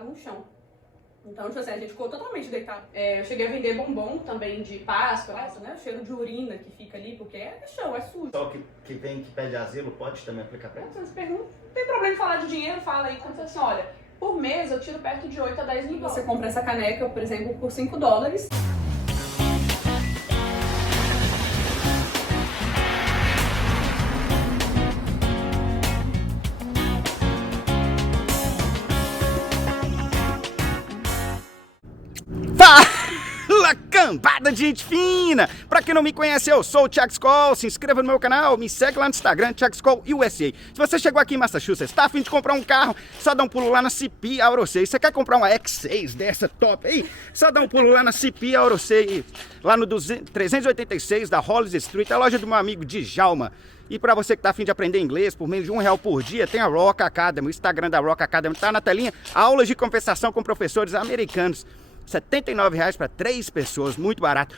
deitado no chão. Então, tipo assim, a gente ficou totalmente deitado. Eu cheguei a vender bombom também de Páscoa, né? O cheiro de urina que fica ali, porque é chão, é sujo. Só que vem, que pede asilo, pode também aplicar pra ele? Você pergunta, não tem problema de falar de dinheiro, fala aí. Quando você assim, olha, por mês eu tiro perto de 8 a 10 mil dólares. Você compra essa caneca, por exemplo, por 5 dólares. Fala, cambada de gente fina! Pra quem não me conhece, eu sou o Thiago Skoll. Se inscreva no meu canal, me segue lá no Instagram, Thiago Skoll USA. Se você chegou aqui em Massachusetts, tá a fim de comprar um carro, só dá um pulo lá na CP Auto Sales. Você quer comprar uma X6 dessa top aí? Só dá um pulo lá na CP Auto Sales, lá no 386 da Hollis Street, a loja do meu amigo Djalma. E para você que tá a fim de aprender inglês por menos de R$1 por dia, tem a Rock Academy. O Instagram da Rock Academy tá na telinha. Aulas de conversação com professores americanos. R$79 para 3 pessoas, muito barato.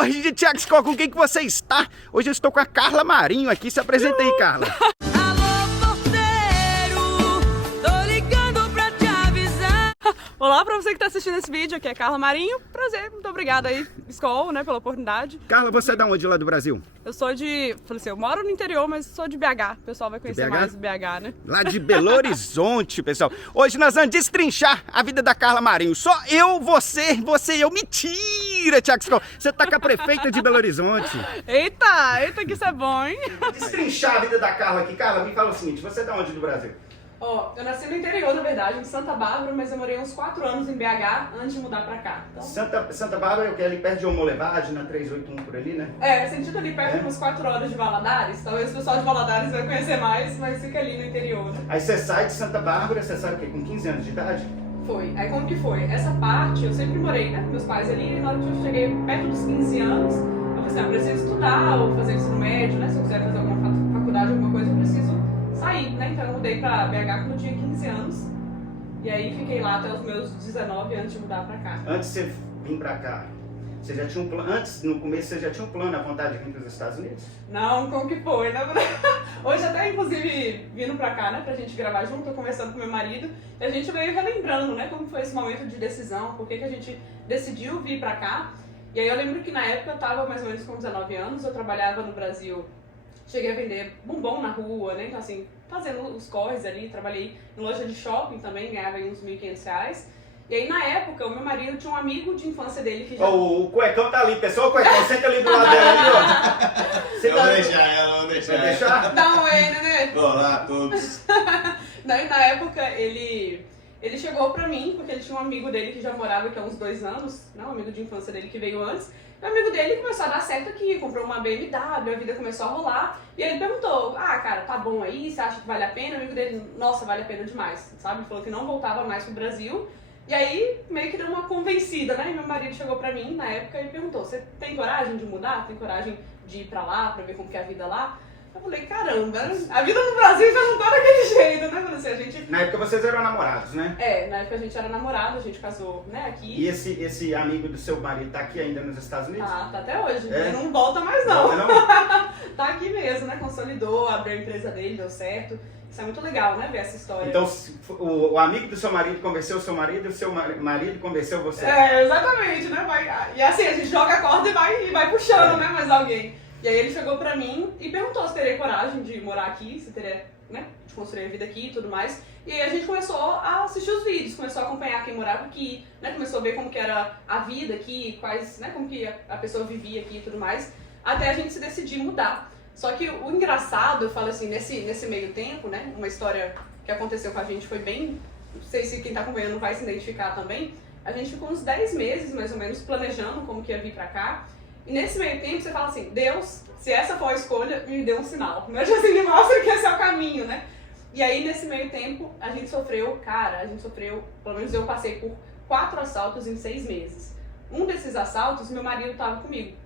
Oi, Thiago Skoll, com quem que você está? Hoje eu estou com a Carla Marinho aqui. Se apresenta aí, Carla. Olá pra você que tá assistindo esse vídeo, aqui é Carla Marinho. Prazer, muito obrigada aí, Skoll, né, pela oportunidade. Carla, você é de onde lá do Brasil? Eu sou de, falei assim, eu moro no interior, mas sou de BH. O pessoal vai conhecer mais BH, né? Lá de Belo Horizonte, pessoal. Hoje nós vamos destrinchar a vida da Carla Marinho. Só eu, você e eu. Mentira, Thiago Skoll. Você tá com a prefeita de Belo Horizonte. Eita que isso é bom, hein? Destrinchar a vida da Carla aqui. Carla, me fala o seguinte, você é de onde do Brasil? Eu nasci no interior, na verdade, em Santa Bárbara, mas eu morei uns 4 anos em BH antes de mudar pra cá. Então... Santa Bárbara é o que? Ali perto de Homolevade, na 381 por ali, né? Sentido ali perto de umas 4 horas de Valadares. Talvez o pessoal de Valadares vai conhecer mais, mas fica ali no interior, né? Aí você sai de Santa Bárbara, você sai o quê? Com 15 anos de idade? Foi. Aí como que foi? Essa parte, eu sempre morei, né, com meus pais ali, e na hora que eu cheguei perto dos 15 anos, eu falei assim, eu preciso estudar ou fazer ensino médio, né? Se eu quiser fazer alguma faculdade, alguma coisa, eu preciso sair, né? Então eu mudei pra BH quando eu tinha 15 anos. E aí fiquei lá até os meus 19 antes de mudar pra cá. Antes de você vir pra cá, você já tinha um plano? Antes, no começo, você já tinha um plano, a vontade de vir para os Estados Unidos? Não, como que foi, né? Hoje até, inclusive, vindo pra cá, né, pra gente gravar junto, tô conversando com meu marido, e a gente veio relembrando, né, como foi esse momento de decisão, por que a gente decidiu vir pra cá. E aí eu lembro que na época eu tava mais ou menos com 19 anos, eu trabalhava no Brasil. Cheguei a vender bombom na rua, né? Então, assim, fazendo os corres ali, trabalhei em loja de shopping também, ganhava aí uns R$1.500. E aí, na época, o meu marido tinha um amigo de infância dele que já... O cuecão tá ali, pessoal, o cuecão, senta ali do lado dela ali, ó. Eu vou deixar ela, vou deixar ela. Dá um oi, né? Olá a todos. Daí, na época, ele chegou pra mim, porque ele tinha um amigo dele que já morava aqui há uns 2 anos, né? Um amigo de infância dele que veio antes. O amigo dele começou a dar certo aqui, comprou uma BMW, a vida começou a rolar. E ele perguntou, cara, tá bom aí, você acha que vale a pena? O amigo dele, nossa, vale a pena demais, sabe? Ele falou que não voltava mais pro Brasil. E aí, meio que deu uma convencida, né? E meu marido chegou pra mim, na época, e perguntou, você tem coragem de mudar? Tem coragem de ir pra lá, pra ver como que é a vida lá? Eu falei, caramba, a vida no Brasil já não tá daquele jeito, né? Falei assim, a gente... Na época vocês eram namorados, né? Na época a gente era namorado, a gente casou, né, aqui. E esse amigo do seu marido tá aqui ainda nos Estados Unidos? Tá até hoje. Ele não volta mais não. Não? Tá aqui mesmo, né? Consolidou, abriu a empresa dele, deu certo. Isso é muito legal, né, ver essa história. Então o amigo do seu marido convenceu o seu marido e o seu marido convenceu você? Exatamente, né? E assim, a gente joga a corda e vai puxando, né, mais alguém. E aí ele chegou pra mim e perguntou se teria coragem de morar aqui, se teria, né, de construir a vida aqui e tudo mais. E aí a gente começou a assistir os vídeos, começou a acompanhar quem morava aqui, né, começou a ver como que era a vida aqui, como que a pessoa vivia aqui e tudo mais, até a gente se decidir mudar. Só que o engraçado, eu falo assim, nesse meio tempo, né, uma história que aconteceu com a gente foi bem, não sei se quem tá acompanhando vai se identificar também, a gente ficou uns 10 meses, mais ou menos, planejando como que ia vir pra cá. E nesse meio tempo você fala assim, Deus, se essa for a escolha, me dê um sinal. Mas assim, me mostra que esse é o caminho, né? E aí nesse meio tempo a gente sofreu, pelo menos eu passei por 4 assaltos em 6 meses. Um desses assaltos, meu marido tava comigo.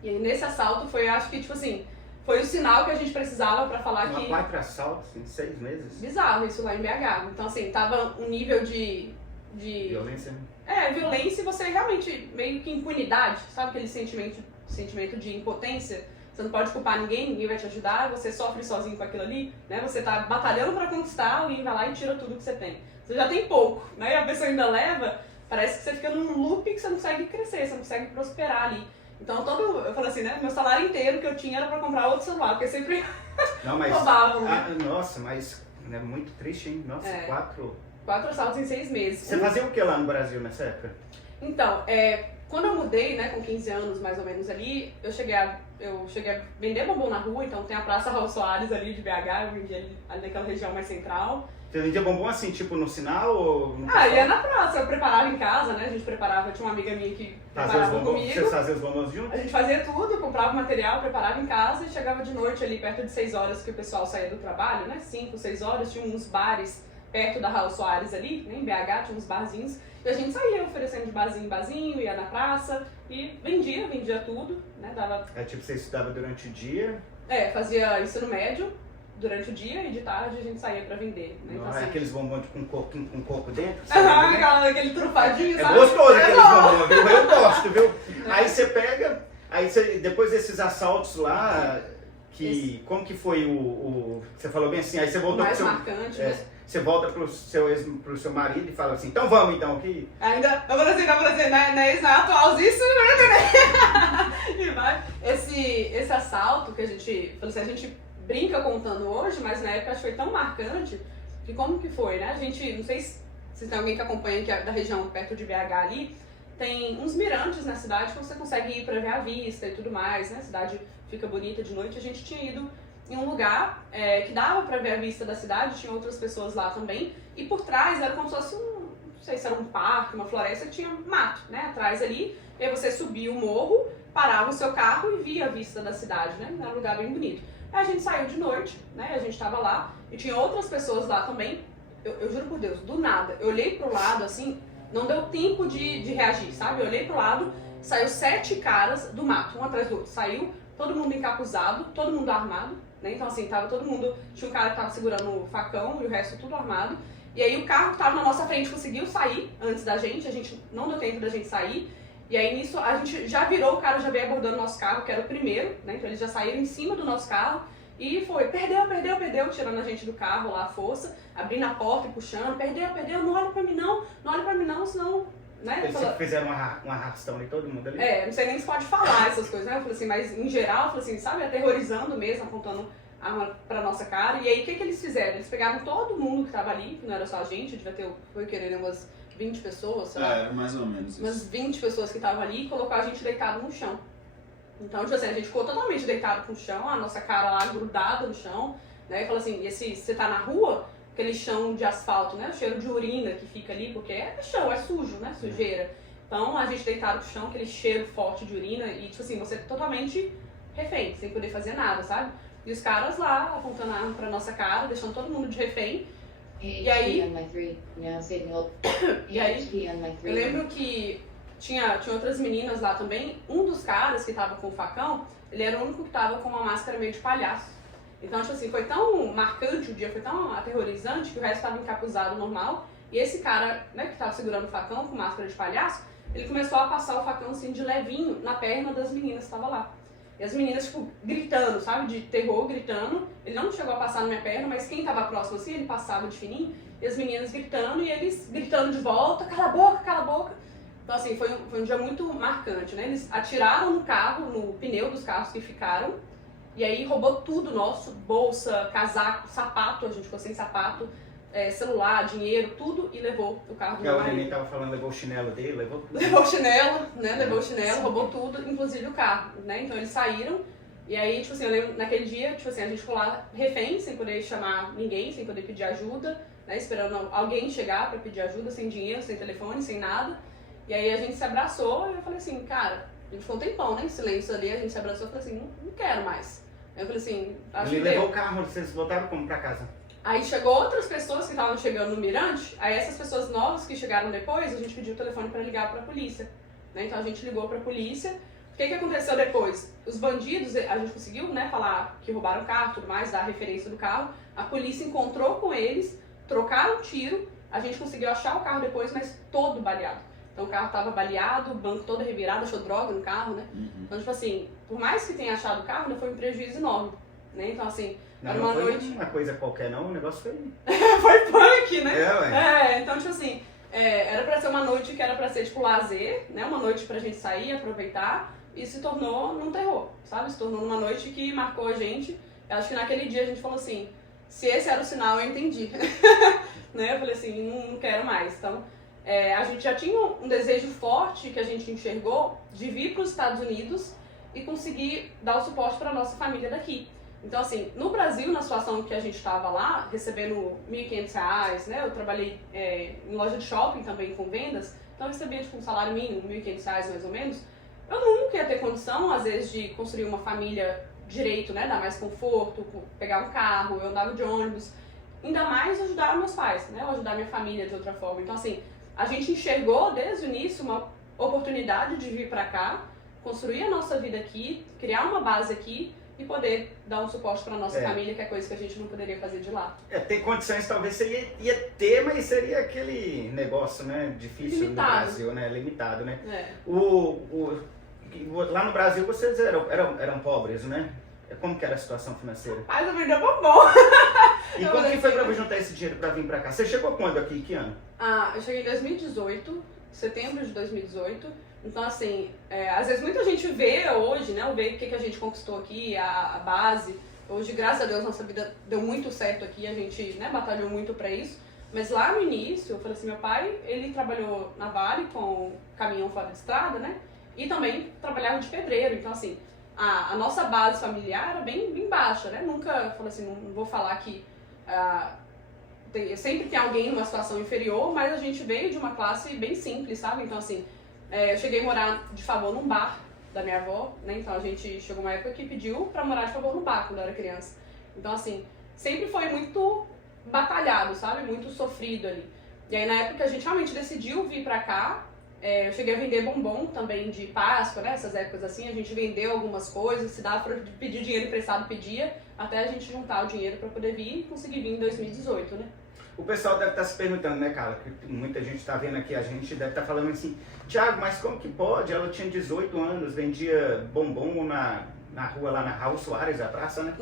E aí nesse assalto foi, acho que tipo assim, foi o sinal que a gente precisava pra falar que... 4 assaltos em 6 meses? Bizarro isso lá em BH. Então assim, tava um nível de... Violência? Violência e você realmente, meio que impunidade, sabe aquele sentimento de impotência? Você não pode culpar ninguém vai te ajudar, você sofre sozinho com aquilo ali, né? Você tá batalhando pra conquistar, alguém vai lá e tira tudo que você tem. Você já tem pouco, né? E a pessoa ainda leva, parece que você fica num loop que você não consegue crescer, você não consegue prosperar ali. Então eu falo assim, né? Meu salário inteiro que eu tinha era pra comprar outro celular, porque sempre Não, mas, roubavam, né? nossa, mas é muito triste, hein? Nossa, 4 assaltos em 6 meses. Você fazia o que lá no Brasil nessa época? Então, quando eu mudei, né, com 15 anos mais ou menos ali, eu cheguei a vender bombom na rua, então tem a Praça Raul Soares ali de BH, eu vendia ali naquela região mais central. Você vendia bombom assim, tipo no sinal ou no Ia na praça, eu preparava em casa, né, a gente preparava, tinha uma amiga minha que preparava comigo. Você fazia os bombons juntos? A gente fazia tudo, comprava material, preparava em casa e chegava de noite ali perto de 6 horas que o pessoal saía do trabalho, né, 5, 6 horas, tinha uns bares perto da Raul Soares ali, né, em BH, tinha uns barzinhos. E a gente saía oferecendo de barzinho em barzinho, ia na praça e vendia tudo, né? Dava... Tipo, você estudava durante o dia? Fazia ensino médio durante o dia e de tarde a gente saía pra vender. Né? Então, assim... Aqueles bombons com coco dentro? Aquele trufadinho, sabe? É gostoso aqueles bombons, viu? Eu gosto, viu? Aí você pega, depois desses assaltos lá, como que foi você falou bem assim, aí você voltou mais marcante, né? Você volta pro seu marido e fala assim, então vamos então aqui. Ainda, eu falei assim, não é isso, não é atualzíssimo, né? E vai. Esse assalto que a gente, falou assim, a gente brinca contando hoje, mas na época acho que foi tão marcante, que como que foi, né? A gente, não sei se tem alguém que acompanha aqui da região perto de BH ali, tem uns mirantes na cidade que você consegue ir pra ver a vista e tudo mais, né? A cidade fica bonita de noite, a gente tinha ido em um lugar que dava pra ver a vista da cidade, tinha outras pessoas lá também, e por trás era como se fosse não sei se era um parque, uma floresta, que tinha mato, né, atrás ali, e aí você subia o morro, parava o seu carro e via a vista da cidade, né, era um lugar bem bonito. Aí a gente saiu de noite, né, a gente tava lá, e tinha outras pessoas lá também, eu juro por Deus, do nada, eu olhei pro lado assim, não deu tempo de reagir, sabe, eu olhei pro lado, saiu 7 caras do mato, um atrás do outro, saiu todo mundo encapuzado, todo mundo armado, né? Então assim, tava todo mundo, tinha um cara que tava segurando o facão e o resto tudo armado. E aí o carro que tava na nossa frente conseguiu sair antes da gente não deu tempo da gente sair. E aí nisso a gente já virou, o cara já veio abordando o nosso carro, que era o primeiro, né? Então eles já saíram em cima do nosso carro e foi, perdeu, tirando a gente do carro lá, a força, abrindo a porta e puxando, perdeu, não olha pra mim não, senão... Né? Eles fizeram um arrastão de todo mundo ali? Não sei nem se pode falar essas coisas, né? Eu falei assim, mas em geral, eu falei assim, sabe, aterrorizando mesmo, apontando a arma pra nossa cara. E aí, o que eles fizeram? Eles pegaram todo mundo que tava ali, que não era só a gente, devia ter, foi querer umas 20 pessoas, sei lá. Mais ou menos umas isso. 20 pessoas que estavam ali e colocou a gente deitado no chão. Então, tipo assim, a gente ficou totalmente deitado no chão, a nossa cara lá grudada no chão, né? E falou assim, você tá na rua, aquele chão de asfalto, né? O cheiro de urina que fica ali, porque é chão, é sujo, né? Sujeira. Então, a gente deitado no chão, aquele cheiro forte de urina e, tipo assim, você totalmente refém, sem poder fazer nada, sabe? E os caras lá, apontando a arma pra nossa cara, deixando todo mundo de refém. E aí... eu lembro que tinha outras meninas lá também. Um dos caras que tava com o facão, ele era o único que tava com uma máscara meio de palhaço. Então, tipo assim, foi tão marcante o dia, foi tão aterrorizante que o resto tava encapuzado normal. E esse cara, né, que tava segurando o facão com máscara de palhaço, ele começou a passar o facão assim de levinho na perna das meninas que estavam lá. E as meninas, tipo, gritando, sabe, de terror, gritando. Ele não chegou a passar na minha perna, mas quem tava próximo assim, ele passava de fininho. E as meninas gritando e eles gritando de volta, cala a boca, cala a boca. Então, assim, foi um dia muito marcante, né? Eles atiraram no carro, no pneu dos carros que ficaram. E aí roubou tudo nosso, bolsa, casaco, sapato, a gente ficou sem sapato, celular, dinheiro, tudo, e levou o carro do meu marido. O Neném tava falando, levou o chinelo dele, levou tudo. Levou o chinelo, né, levou o chinelo, roubou tudo, inclusive o carro, né, então eles saíram, e aí, tipo assim, eu lembro, naquele dia, tipo assim, a gente ficou lá refém, sem poder chamar ninguém, sem poder pedir ajuda, né, esperando alguém chegar pra pedir ajuda, sem dinheiro, sem telefone, sem nada, e aí a gente se abraçou, e eu falei assim, cara, a gente ficou um tempão, né, em silêncio ali, a gente se abraçou e falei assim, não quero mais. Eu falei assim, acho que... Ele levou o carro, vocês voltaram como pra casa? Aí chegou outras pessoas que estavam chegando no Mirante, aí essas pessoas novas que chegaram depois, a gente pediu o telefone para ligar para a polícia, né? Então a gente ligou para a polícia. O que aconteceu depois? Os bandidos, a gente conseguiu, né, falar que roubaram o carro e tudo mais, dar a referência do carro. A polícia encontrou com eles, trocaram um tiro, a gente conseguiu achar o carro depois, mas todo baleado. Então o carro tava baleado, o banco todo revirado, achou droga no carro, né? Então, tipo assim, por mais que tenha achado o carro, ainda foi um prejuízo enorme, né? Então, assim, era uma não foi noite... uma coisa qualquer não, o negócio foi... foi punk, né? Ué. Então, tipo assim, era pra ser uma noite que era pra ser, tipo, lazer, né? Uma noite pra gente sair, aproveitar, e se tornou num terror, sabe? Se tornou numa noite que marcou a gente. Eu acho que naquele dia a gente falou assim, se esse era o sinal, eu entendi. Né? Eu falei assim, não quero mais. Então, a gente já tinha um desejo forte que a gente enxergou de vir para os Estados Unidos e conseguir dar o suporte para a nossa família daqui. Então, assim, no Brasil, na situação que a gente estava lá, recebendo R$1.500, né? Eu trabalhei em loja de shopping também com vendas, então eu recebia tipo, um salário mínimo, R$1.500 mais ou menos. Eu nunca ia ter condição, às vezes, de construir uma família direito, né? Dar mais conforto, pegar um carro, eu andava de ônibus. Ainda mais ajudar meus pais, né? Ou ajudar minha família de outra forma. Então, assim, a gente enxergou desde o início uma oportunidade de vir para cá, construir a nossa vida aqui, criar uma base aqui e poder dar um suporte para nossa família, que é coisa que a gente não poderia fazer de lá. Ter condições talvez seria, ia ter, mas seria aquele negócio, né, difícil limitado. No Brasil, né, limitado, né. É. Lá no Brasil vocês eram pobres, né? Como que era a situação financeira? Mas eu vendeu bombom. E como que foi para juntar esse dinheiro para vir para cá? Você chegou quando aqui? Que ano? Eu cheguei em 2018, setembro de 2018. Então, assim, às vezes muita gente vê hoje, né? Vê o que a gente conquistou aqui, a base. Hoje, graças a Deus, nossa vida deu muito certo aqui, a gente, né, batalhou muito pra isso. Mas lá no início, eu falei assim, meu pai, ele trabalhou na Vale com caminhão fora de estrada, né? E também trabalhava de pedreiro. Então, assim, a nossa base familiar era bem baixa, né? Nunca, falei assim, não vou falar que... sempre tem alguém numa situação inferior, mas a gente veio de uma classe bem simples, sabe? Então, assim, eu cheguei a morar de favor num bar da minha avó, né? Então a gente chegou uma época que pediu pra morar de favor no bar quando eu era criança. Então, assim, sempre foi muito batalhado, sabe? Muito sofrido ali. E aí, na época que a gente realmente decidiu vir pra cá, eu cheguei a vender bombom também de Páscoa, né? Essas épocas assim, a gente vendeu algumas coisas, se dava pra pedir dinheiro emprestado, pedia, até a gente juntar o dinheiro pra poder vir e conseguir vir em 2018, né? O pessoal deve estar se perguntando, né, Carla? Que muita gente está vendo aqui, a gente deve estar falando assim, Thiago, mas como que pode? Ela tinha 18 anos, vendia bombom na rua, lá na Raul Soares, a praça, né?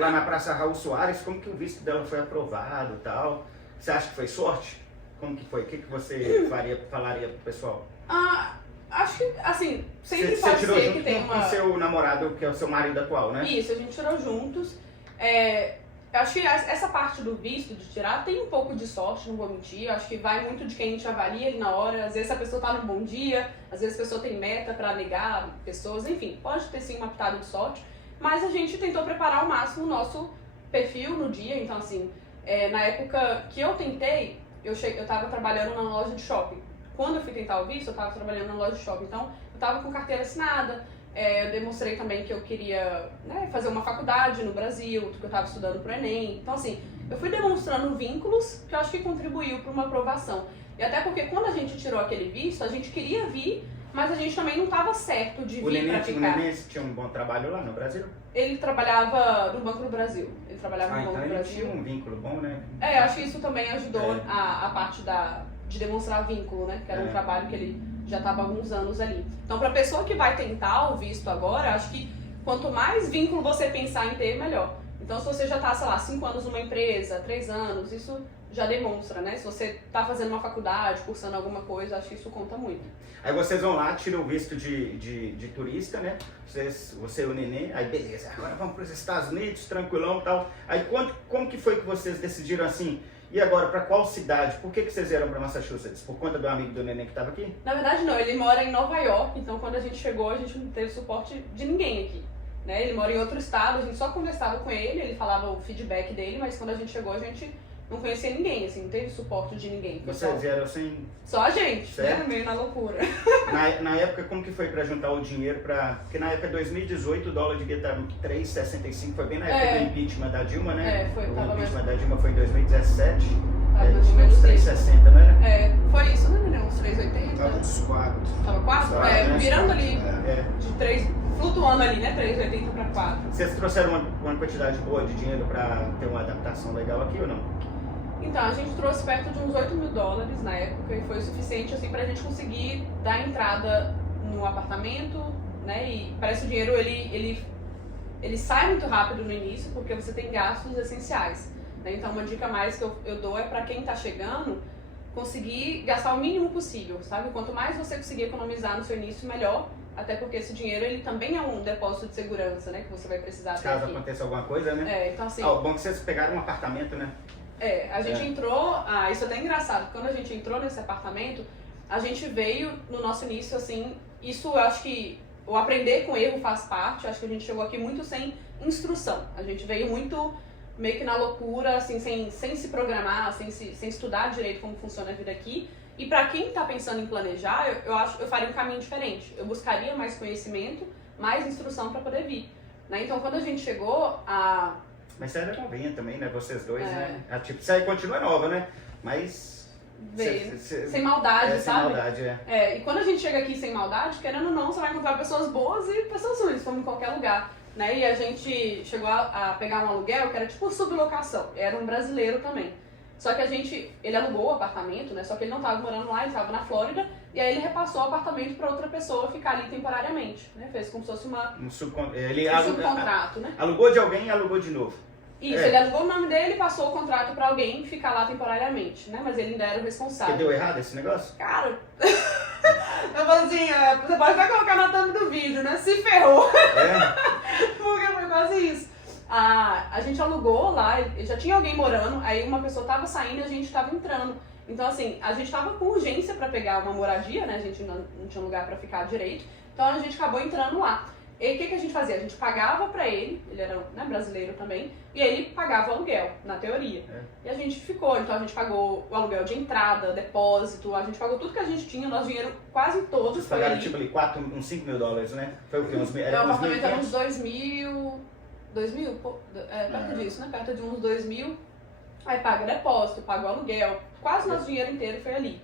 Lá na praça Raul Soares, como que o visto dela foi aprovado e tal? Você acha que foi sorte? Como que foi? O que você falaria pro pessoal? Acho que, assim, sempre Você pode tirou ser junto que tem com uma... o seu namorado, que é o seu marido atual, né? Isso, a gente tirou juntos. Eu acho que essa parte do visto, de tirar, tem um pouco de sorte, não vou mentir. Eu acho que vai muito de quem a gente avalia ali na hora. Às vezes a pessoa tá num bom dia, às vezes a pessoa tem meta pra negar pessoas, enfim, pode ter sim uma pitada de sorte. Mas a gente tentou preparar ao máximo o nosso perfil no dia. Então, assim, na época que eu tentei, eu tava trabalhando na loja de shopping. Quando eu fui tentar o visto, eu tava trabalhando na loja de shopping. Então, eu tava com carteira assinada. Eu demonstrei também que eu queria, né, fazer uma faculdade no Brasil, que eu estava estudando para o Enem. Então, assim, eu fui demonstrando vínculos que eu acho que contribuiu para uma aprovação. E até porque quando a gente tirou aquele visto, a gente queria vir, mas a gente também não estava certo de vir para ficar. O Nenê tinha um bom trabalho lá no Brasil? Ele trabalhava no Banco do Brasil. Ele trabalhava no Banco então do Brasil. Ele tinha um vínculo bom, né? Eu acho que isso também ajudou a parte de demonstrar vínculo, né? Que era um trabalho que ele já estava há alguns anos ali. Então, para a pessoa que vai tentar o visto agora, acho que quanto mais vínculo você pensar em ter, melhor. Então, se você já está, sei lá, 5 anos numa empresa, 3 anos, isso já demonstra, né? Se você está fazendo uma faculdade, cursando alguma coisa, acho que isso conta muito. Aí vocês vão lá, tiram o visto de turista, né? Você e o Nenê, aí beleza, agora vamos para os Estados Unidos, tranquilão e tal. Aí como que foi que vocês decidiram assim? E agora, para qual cidade? Por que vocês vieram para Massachusetts? Por conta do amigo do Neném que estava aqui? Na verdade, não. Ele mora em Nova York, então quando a gente chegou, a gente não teve suporte de ninguém aqui. Né? Ele mora em outro estado, a gente só conversava com ele falava o feedback dele, mas quando a gente chegou, a gente não conhecia ninguém, assim, não teve suporte de ninguém. Vocês vieram sem... Só a gente, certo? né? Meio na loucura. Na época, como que foi para juntar o dinheiro para... Porque na época de 2018 o dólar devia estar 3,65, foi bem na época do impeachment da Dilma, né? Foi, o tava impeachment da Dilma foi em 2017. Tinha uns 3,60, não era? Foi isso, né? Uns 3,80? Tava uns 4. Tava 4? Virando ali, de 3, flutuando ali, né? 3,80 para 4. Vocês trouxeram uma quantidade boa de dinheiro para ter uma adaptação legal aqui ou não? Então, a gente trouxe perto de uns $8 mil na época e foi o suficiente assim, pra gente conseguir dar entrada no apartamento, né? E parece que o dinheiro, ele sai muito rápido no início, porque você tem gastos essenciais, né? Então, uma dica mais que eu dou é para quem está chegando, conseguir gastar o mínimo possível, sabe? Quanto mais você conseguir economizar no seu início, melhor. Até porque esse dinheiro, ele também é um depósito de segurança, né? Que você vai precisar ter Caso aqui. aconteça alguma coisa, né? Então assim... O bom é que vocês pegaram um apartamento, né? A gente entrou... isso é até engraçado. Quando a gente entrou nesse apartamento, a gente veio no nosso início, assim... Isso eu acho que o aprender com erro faz parte. Acho que a gente chegou aqui muito sem instrução. A gente veio muito meio que na loucura, assim, sem se programar, sem estudar direito como funciona a vida aqui. E para quem está pensando em planejar, eu faria um caminho diferente. Eu buscaria mais conhecimento, mais instrução para poder vir, né? Então, quando a gente chegou a... Mas você era novinha também, né? Vocês dois, né? Tipo, você aí continua nova, né? Mas... sem maldade, sabe? Sem maldade, E quando a gente chega aqui sem maldade, querendo ou não, você vai encontrar pessoas boas e pessoas ruins, como em qualquer lugar, né? E a gente chegou a pegar um aluguel que era tipo sublocação. Era um brasileiro também. Só que ele alugou o apartamento, né? Só que ele não estava morando lá, ele estava na Flórida. E aí ele repassou o apartamento para outra pessoa ficar ali temporariamente, né? Fez como se fosse um subcontrato, né? Alugou de alguém e alugou de novo. Isso, ele alugou o nome dele e passou o contrato para alguém ficar lá temporariamente, né? Mas ele ainda era o responsável. Porque deu errado esse negócio? Cara, eu falo assim, você pode até colocar na thumb do vídeo, né? Se ferrou. Porque foi quase isso. A gente alugou lá, já tinha alguém morando, aí uma pessoa tava saindo e a gente tava entrando. Então, assim, a gente tava com urgência pra pegar uma moradia, né? A gente não tinha lugar pra ficar direito. Então, a gente acabou entrando lá. E o que a gente fazia? A gente pagava pra ele era, né, brasileiro também, e ele pagava o aluguel, na teoria. E a gente ficou, então a gente pagou o aluguel de entrada, depósito, a gente pagou tudo que a gente tinha, nosso dinheiro quase todo. Vocês pagaram tipo ali uns 5 mil dólares, né? Foi o quê? O apartamento era uns 2.000, perto disso, né? Perto de uns 2.000. Aí paga depósito, paga o aluguel, quase nosso dinheiro inteiro foi ali.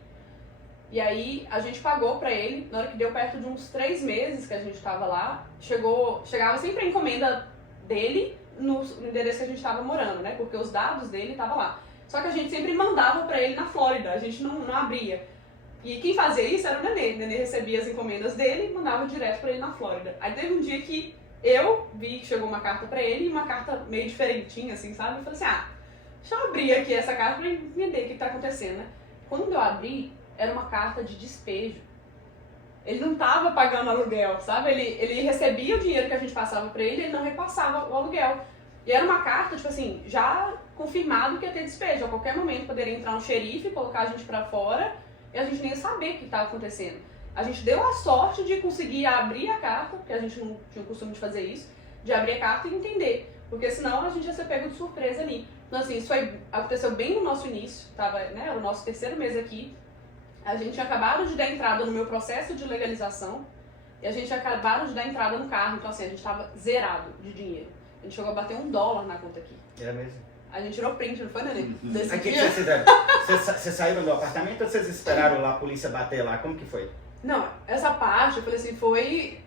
E aí a gente pagou pra ele, na hora que deu perto de uns 3 meses que a gente tava lá, chegava sempre a encomenda dele no endereço que a gente tava morando, né? Porque os dados dele estavam lá. Só que a gente sempre mandava pra ele na Flórida, a gente não abria. E quem fazia isso era o Nenê. O Nenê recebia as encomendas dele e mandava direto pra ele na Flórida. Aí teve um dia que eu vi que chegou uma carta pra ele, uma carta meio diferentinha, assim, sabe? Eu falei assim, deixa eu abrir aqui essa carta pra entender o que tá acontecendo, né? Quando eu abri, era uma carta de despejo. Ele não tava pagando aluguel, sabe? Ele recebia o dinheiro que a gente passava pra ele, ele não repassava o aluguel. E era uma carta, tipo assim, já confirmado que ia ter despejo. A qualquer momento poderia entrar um xerife, colocar a gente pra fora, e a gente nem ia saber o que estava acontecendo. A gente deu a sorte de conseguir abrir a carta, porque a gente não tinha o costume de fazer isso, de abrir a carta e entender. Porque senão a gente ia ser pego de surpresa ali. Então assim, isso aconteceu bem no nosso início, era o nosso 3º mês aqui. A gente tinha acabado de dar entrada no meu processo de legalização e a gente tinha acabado de dar entrada no carro, então assim, a gente estava zerado de dinheiro. A gente chegou a bater $1 na conta aqui. É mesmo? A gente tirou print, não foi, Nenê? Aí o que vocês fizeram? Vocês saíram do apartamento ou vocês esperaram lá a polícia bater lá? Como que foi? Não, essa parte, eu falei assim, foi...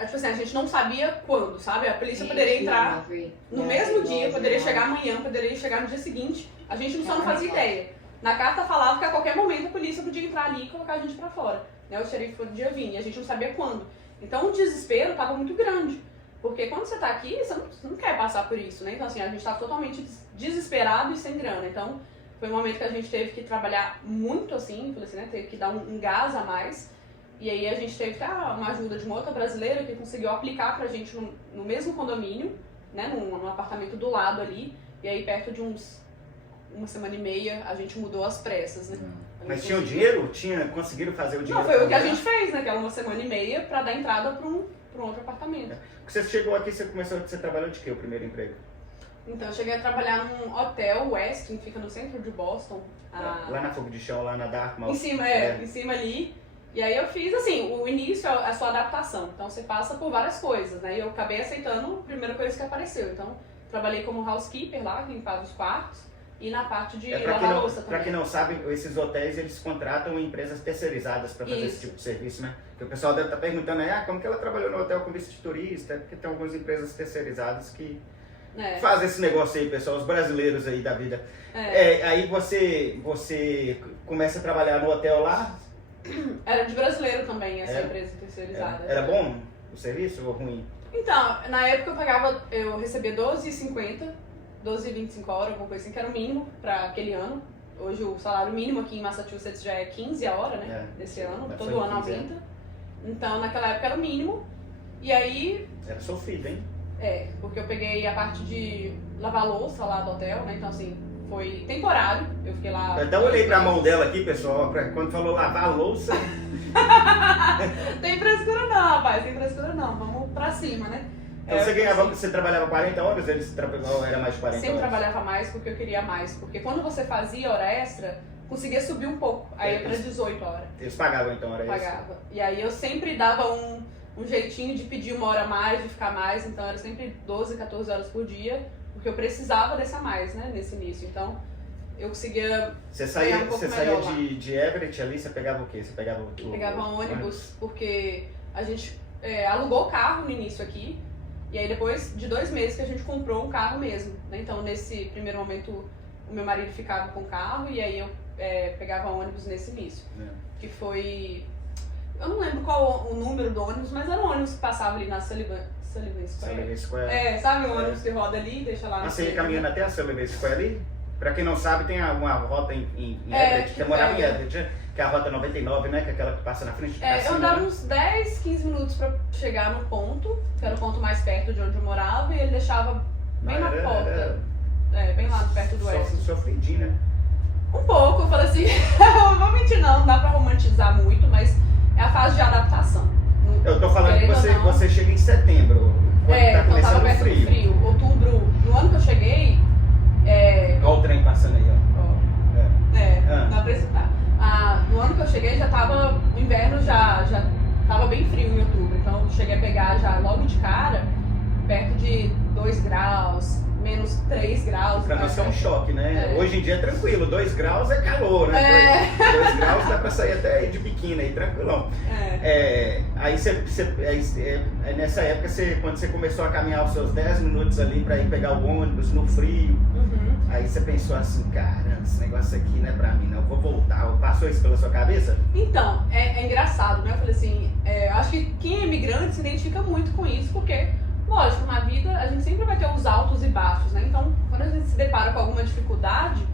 tipo assim, a gente não sabia quando, sabe? A polícia poderia entrar no mesmo dia, poderia chegar amanhã, poderia chegar no dia seguinte. A gente só não fazia ideia. Na carta falava que a qualquer momento a polícia podia entrar ali e colocar a gente pra fora. Né? O xerife podia vir, e a gente não sabia quando. Então o desespero tava muito grande. Porque quando você tá aqui, você não quer passar por isso, né? Então assim, a gente tava totalmente desesperado e sem grana. Então foi um momento que a gente teve que trabalhar muito assim, falei assim, né? Teve que dar um gás a mais. E aí a gente teve que ter uma ajuda de uma outra brasileira que conseguiu aplicar pra gente no mesmo condomínio, né? Num apartamento do lado ali. E aí perto de uma semana e meia, a gente mudou às pressas, né? Mas tinha o dinheiro? Conseguiram fazer o dinheiro? Não, foi o que a gente fez, né? Que era uma semana e meia pra dar entrada pra um outro apartamento. Você chegou aqui, você trabalhou de quê, o primeiro emprego? Então, eu cheguei a trabalhar num hotel Westin, que fica no centro de Boston. Lá na Fogo de Chão, lá na Dartmouth. Em cima, em cima ali. E aí eu fiz, assim, o início é a sua adaptação. Então, você passa por várias coisas, né? E eu acabei aceitando a primeira coisa que apareceu. Então, trabalhei como housekeeper lá, que limpava os quartos. E na parte de lavar louça também. Pra quem não sabe, esses hotéis, eles contratam empresas terceirizadas para fazer esse tipo de serviço, né? Porque o pessoal deve estar perguntando, como que ela trabalhou no hotel com visto de turista? Porque tem algumas empresas terceirizadas que fazem esse negócio aí, pessoal, os brasileiros aí da vida. Aí você começa a trabalhar no hotel lá? Era de brasileiro também, essa empresa terceirizada. Era bom? o serviço ou ruim? Então, na época eu recebia 12,50, 12,25 horas, alguma coisa assim, que era o mínimo para aquele ano. Hoje o salário mínimo aqui em Massachusetts já é 15 a hora, né? Desse ano, todo ano aumenta. Então, naquela época era o mínimo. E aí... Era sofrido, hein? Porque eu peguei a parte de lavar louça lá do hotel, né? Então, assim, foi temporário. Eu fiquei lá... Eu até olhei pra mão dela aqui, pessoal, quando falou lavar louça. Tem frescura não, rapaz, tem frescura não. Vamos pra cima, né? Então você ganhava, você trabalhava 40 horas, eles trabalhavam, era mais de 40 Sempre horas? trabalhava mais porque eu queria mais. Porque quando você fazia hora extra, conseguia subir um pouco. Aí ia pra 18 horas. Eles pagavam então, era isso? Pagava. E aí eu sempre dava um jeitinho de pedir uma hora a mais, de ficar mais. Então era sempre 12, 14 horas por dia. Porque eu precisava dessa mais, né, nesse início. Então eu conseguia Você saía, ganhar um pouco você saía melhor lá. de Everett ali, você pegava o quê? Você pegava Pegava um ônibus, porque a gente alugou o carro no início aqui. E aí depois de 2 meses que a gente comprou um carro mesmo, né? Então nesse primeiro momento o meu marido ficava com o carro e aí eu pegava ônibus nesse início. Que foi... Eu não lembro qual o número do ônibus, mas era um ônibus que passava ali na Sullivan Square. Sabe o ônibus que roda ali e deixa lá no... Você ia caminhando até a Sullivan Square ali? Pra quem não sabe, tem uma rota em Everett, que morava em Everett, que é a rota 99, né? Que é aquela que passa na frente de eu andava uns 10, 15 minutos pra chegar no ponto, que era o ponto mais perto de onde eu morava, e ele deixava bem na porta. Bem lá perto do oeste. Sofridinho, né? Um pouco, eu falei assim, não vou mentir não dá pra romantizar muito, mas é a fase de adaptação. Eu tô falando que você chega em setembro, quando tá começando tava perto do frio. Outubro, no ano que eu cheguei... Olha o trem passando aí, ó. Dá pra citar. No ano que eu cheguei já tava, o inverno já tava bem frio em outubro, então eu cheguei a pegar já logo de cara, perto de 2 graus, menos 3 graus. Pra nós é um choque, né? Hoje em dia é tranquilo, 2 graus é calor, né? 2 graus dá pra sair até de biquíni aí, tranquilão. Aí nessa época, quando você começou a caminhar os seus 10 minutos ali pra ir pegar o ônibus no frio, aí você pensou assim, caramba, esse negócio aqui não é pra mim não, eu vou voltar. Passou isso pela sua cabeça? Então, é engraçado, né? Eu falei assim, acho que quem é imigrante se identifica muito com isso, porque, lógico, na vida a gente sempre vai ter os altos e baixos, né? Então, quando a gente se depara com alguma dificuldade,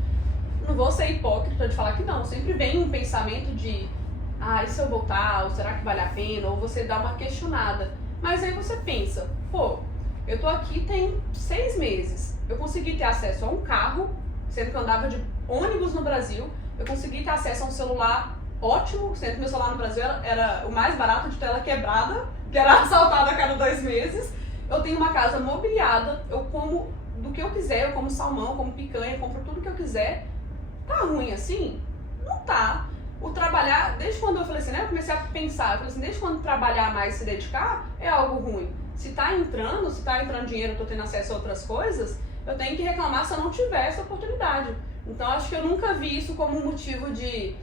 não vou ser hipócrita de falar que não, sempre vem um pensamento de, e se eu voltar, ou será que vale a pena, ou você dá uma questionada. Mas aí você pensa, pô, eu tô aqui tem 6 meses, eu consegui ter acesso a um carro, sendo que eu andava de ônibus no Brasil, eu consegui ter acesso a um celular ótimo, sendo que meu celular no Brasil era o mais barato, de tela quebrada, que era assaltado a cada 2 meses. Eu tenho uma casa mobiliada, eu como do que eu quiser, eu como salmão, eu como picanha, eu compro tudo que eu quiser. Tá ruim assim? Não tá. O trabalhar, desde quando eu falei assim, né, eu comecei a pensar, eu falei assim, desde quando trabalhar mais e se dedicar, é algo ruim. Se tá entrando dinheiro, eu tô tendo acesso a outras coisas, eu tenho que reclamar se eu não tiver essa oportunidade. Então acho que eu nunca vi isso como um motivo de,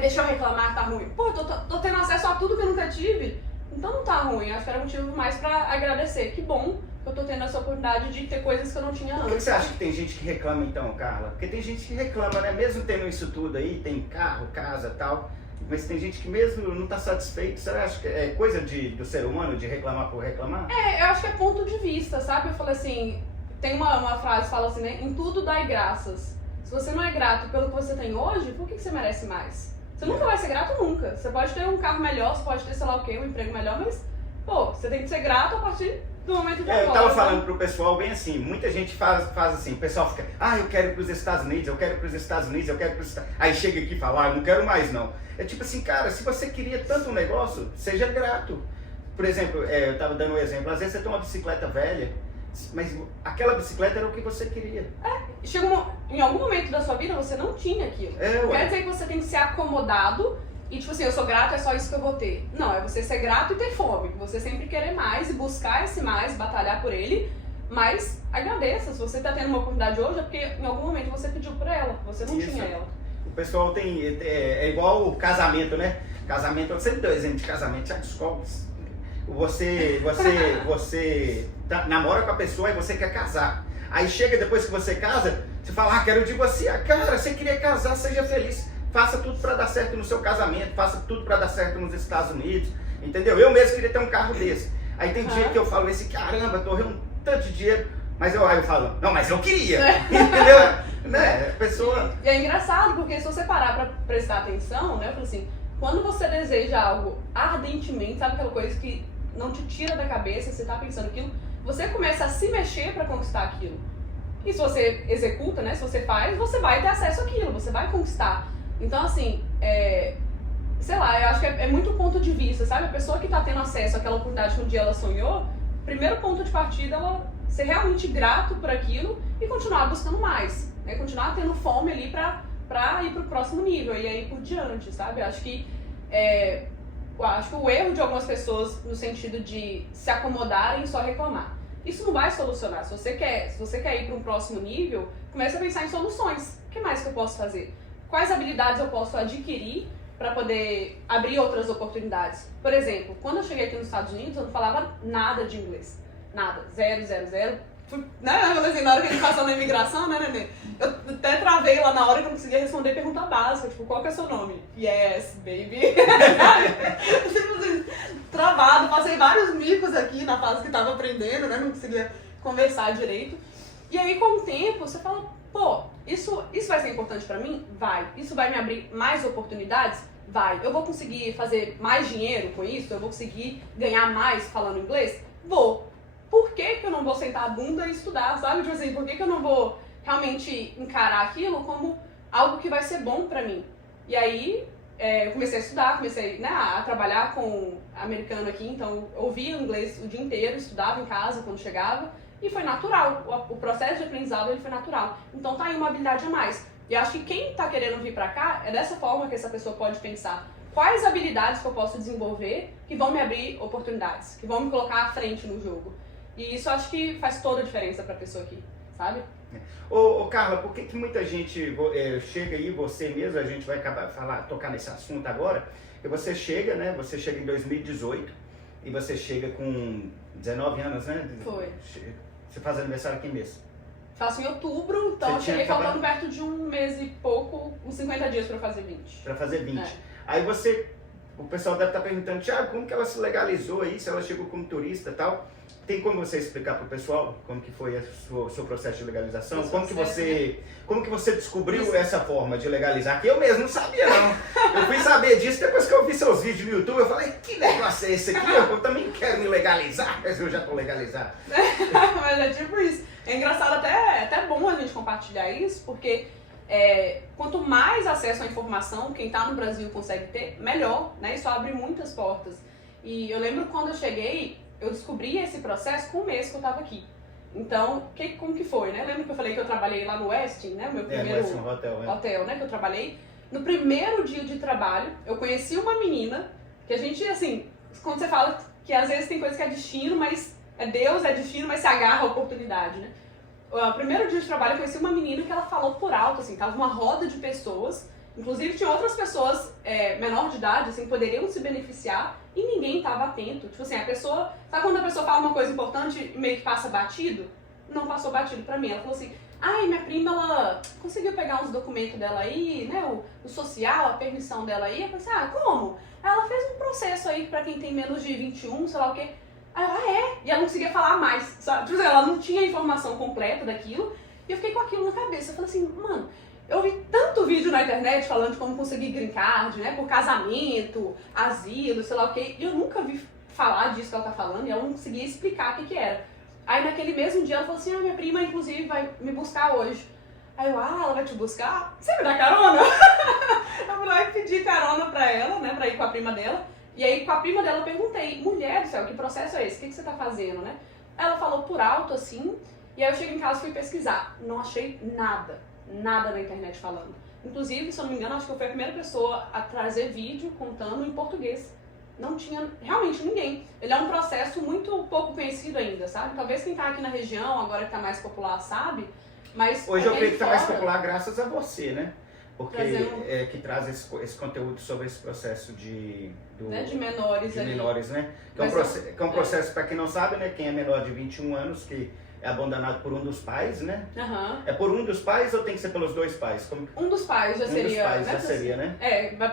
deixa eu reclamar, tá ruim. Pô, tô tendo acesso a tudo que eu nunca tive, então não tá ruim. Acho que era motivo mais pra agradecer. Que bom que eu tô tendo essa oportunidade de ter coisas que eu não tinha antes. Por que você acha que tem gente que reclama então, Carla? Porque tem gente que reclama, né? Mesmo tendo isso tudo aí, tem carro, casa e tal, mas tem gente que mesmo não tá satisfeito. Você acha que é coisa do ser humano, de reclamar por reclamar? Eu acho que é ponto de vista, sabe? Eu falei assim, tem uma frase que fala assim, né? Em tudo dai graças. Se você não é grato pelo que você tem hoje, por que você merece mais? Você nunca vai ser grato nunca. Você pode ter um carro melhor, você pode ter sei lá o quê, um emprego melhor, mas, pô, você tem que ser grato a partir do momento de agora. Eu tava falando pro pessoal bem assim, muita gente faz assim, o pessoal fica, eu quero ir pros Estados Unidos, eu quero ir pros Estados Unidos, eu quero ir pros Estados Unidos. Aí chega aqui e fala, eu não quero mais não. É tipo assim, cara, se você queria tanto um negócio, seja grato. Por exemplo, eu tava dando um exemplo, às vezes você tem uma bicicleta velha, mas aquela bicicleta era o que você queria. Em algum momento da sua vida você não tinha aquilo. Não quer dizer que você tem que ser acomodado e tipo assim, eu sou grato, é só isso que eu vou ter. Não, é você ser grato e ter fome. Você sempre querer mais e buscar esse mais, batalhar por ele. Mas agradeça, se você tá tendo uma oportunidade hoje é porque em algum momento você pediu por ela, você não tinha ela. O pessoal é igual o casamento, né? Casamento, eu sempre dou exemplo de casamento, já descobre. Você namora com a pessoa e você quer casar. Aí chega depois que você casa, você fala, quero divorciar. Cara, você queria casar, seja feliz. Faça tudo para dar certo no seu casamento, faça tudo para dar certo nos Estados Unidos, entendeu? Eu mesmo queria ter um carro desse. Aí tem dia que eu falo assim, caramba, torrei um tanto de dinheiro, mas aí eu falo, não, mas eu queria, entendeu? Né? A pessoa... E é engraçado, porque se você parar pra prestar atenção, né, eu falo assim, quando você deseja algo ardentemente, sabe aquela coisa que não te tira da cabeça, você tá pensando aquilo, você começa a se mexer pra conquistar aquilo. E se você executa, né, se você faz, você vai ter acesso àquilo, você vai conquistar. Então, assim, sei lá, eu acho que é muito ponto de vista, sabe? A pessoa que tá tendo acesso àquela oportunidade que um dia ela sonhou, primeiro ponto de partida, ela ser realmente grato por aquilo e continuar buscando mais, né? Continuar tendo fome ali pra ir pro próximo nível e aí por diante, sabe? Eu acho que o erro de algumas pessoas no sentido de se acomodarem e só reclamar. Isso não vai solucionar. Se você quer ir para um próximo nível, comece a pensar em soluções. O que mais que eu posso fazer? Quais habilidades eu posso adquirir para poder abrir outras oportunidades? Por exemplo, quando eu cheguei aqui nos Estados Unidos, eu não falava nada de inglês. Nada. Zero. Na hora que a gente passou na imigração, né, Nenê? Eu até travei lá na hora que eu não conseguia responder pergunta básica, tipo, qual que é seu nome? Yes, baby. Travado, passei vários micos aqui na fase que tava aprendendo, né, não conseguia conversar direito. E aí, com o tempo, você fala, pô, isso vai ser importante pra mim? Vai. Isso vai me abrir mais oportunidades? Vai. Eu vou conseguir fazer mais dinheiro com isso? Eu vou conseguir ganhar mais falando inglês? Vou. Por que eu não vou sentar a bunda e estudar, sabe? Tipo assim, por que eu não vou realmente encarar aquilo como algo que vai ser bom pra mim? E aí, eu comecei a estudar, comecei, né, a trabalhar com americano aqui, então eu ouvia inglês o dia inteiro, estudava em casa quando chegava, e foi natural, o processo de aprendizado ele foi natural. Então tá aí uma habilidade a mais. E eu acho que quem tá querendo vir pra cá, é dessa forma que essa pessoa pode pensar. Quais habilidades que eu posso desenvolver que vão me abrir oportunidades, que vão me colocar à frente no jogo? E isso eu acho que faz toda a diferença pra pessoa aqui, sabe? Ô Carla, por que muita gente chega aí, você mesmo, a gente vai tocar nesse assunto agora, que você chega, né, você chega em 2018 e você chega com 19 anos, né? Foi. Você faz aniversário aqui mesmo? Faço em outubro, então eu cheguei faltando perto de um mês e pouco, uns 50 dias pra fazer 20. Pra fazer 20. Aí o pessoal deve estar perguntando, Thiago, como que ela se legalizou aí, se ela chegou como turista e tal? Tem como você explicar para o pessoal como que foi o seu processo de legalização? Como que você descobriu essa forma de legalizar? Que eu mesmo não sabia, não. Eu fui saber disso depois que eu vi seus vídeos no YouTube. Eu falei, que negócio é esse aqui? Eu também quero me legalizar, mas eu já estou legalizado. Mas é tipo isso. É engraçado, até bom a gente compartilhar isso, porque quanto mais acesso à informação quem está no Brasil consegue ter, melhor, né? Isso abre muitas portas. E eu lembro quando eu cheguei, eu descobri esse processo com o mês que eu tava aqui. Então, como que foi, né? Lembra que eu falei que eu trabalhei lá no Westin, né? O meu primeiro hotel, né? Que eu trabalhei. No primeiro dia de trabalho, eu conheci uma menina, que a gente, assim, quando você fala que às vezes tem coisa que é destino, mas é Deus, é destino, mas se agarra a oportunidade, né? O primeiro dia de trabalho, eu conheci uma menina que ela falou por alto, assim, tava uma roda de pessoas, inclusive tinha outras pessoas menor de idade, assim, poderiam se beneficiar, e ninguém tava atento. Tipo assim, a pessoa... Sabe quando a pessoa fala uma coisa importante e meio que passa batido? Não passou batido pra mim. Ela falou assim, ai, minha prima, ela conseguiu pegar uns documentos dela aí, né, o social, a permissão dela aí. Eu falei assim, como? Ela fez um processo aí pra quem tem menos de 21, sei lá o quê. Aí, E ela não conseguia falar mais, sabe? Tipo assim, ela não tinha a informação completa daquilo. E eu fiquei com aquilo na cabeça. Eu falei assim, mano... Eu vi tanto vídeo na internet falando de como conseguir green card, né, por casamento, asilo, sei lá o quê, e eu nunca vi falar disso que ela tá falando, e ela não conseguia explicar o que era. Aí naquele mesmo dia ela falou assim, minha prima inclusive vai me buscar hoje. Aí eu, ela vai te buscar? Você me dá carona? Eu fui lá e pedi carona pra ela, né, pra ir com a prima dela, e aí com a prima dela eu perguntei, mulher do céu, que processo é esse? O que você tá fazendo, né? Ela falou por alto assim, e aí eu cheguei em casa e fui pesquisar, não achei nada na internet falando. Inclusive, se eu não me engano, acho que eu fui a primeira pessoa a trazer vídeo contando em português. Não tinha realmente ninguém. Ele é um processo muito pouco conhecido ainda, sabe? Talvez quem tá aqui na região, agora que tá mais popular, sabe? Mas hoje eu creio que tá mais popular graças a você, né? Porque trazendo... que traz esse conteúdo sobre esse processo de menores, de né? Que é um processo, para quem não sabe, né? Quem é menor de 21 anos, que é abandonado por um dos pais, né? Aham. É por um dos pais ou tem que ser pelos dois pais? Como... Um dos pais já Um seria. dos pais né, já seria, né?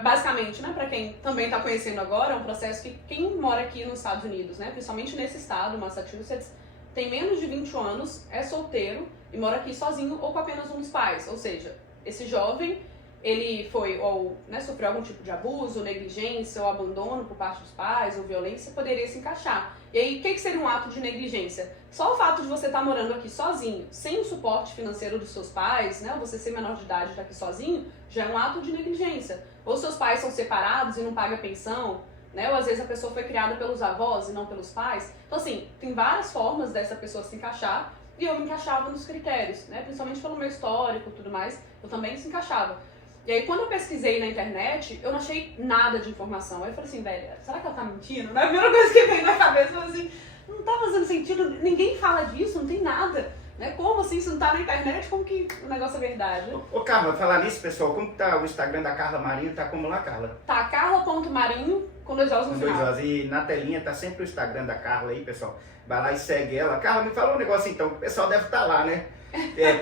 Basicamente, né, pra quem também tá conhecendo agora, é um processo que quem mora aqui nos Estados Unidos, né, principalmente nesse estado, Massachusetts, tem menos de 20 anos, é solteiro e mora aqui sozinho ou com apenas um dos pais. Ou seja, esse jovem, ele foi ou né, sofreu algum tipo de abuso, negligência ou abandono por parte dos pais ou violência, poderia se encaixar. E aí, o que seria um ato de negligência? Só o fato de você estar morando aqui sozinho, sem o suporte financeiro dos seus pais, né, ou você ser menor de idade e estar aqui sozinho, já é um ato de negligência. Ou seus pais são separados e não pagam pensão, né, ou às vezes a pessoa foi criada pelos avós e não pelos pais. Então, assim, tem várias formas dessa pessoa se encaixar e eu me encaixava nos critérios, né, principalmente pelo meu histórico e tudo mais, eu também se encaixava. E aí, quando eu pesquisei na internet, eu não achei nada de informação. Aí eu falei assim, velho, será que ela tá mentindo? A primeira coisa que veio na cabeça foi assim, não tá fazendo sentido, ninguém fala disso, não tem nada. Né? Como assim, se não tá na internet, como que o negócio é verdade? Né? Ô Carla, falar nisso, pessoal, como que tá o Instagram da Carla Marinho? Tá como lá, Carla? Tá, carla.marinho, com 2 Os no final. Com 2 Os. E na telinha tá sempre o Instagram da Carla aí, pessoal. Vai lá e segue ela. Carla, me fala um negócio então, que o pessoal deve estar lá, né?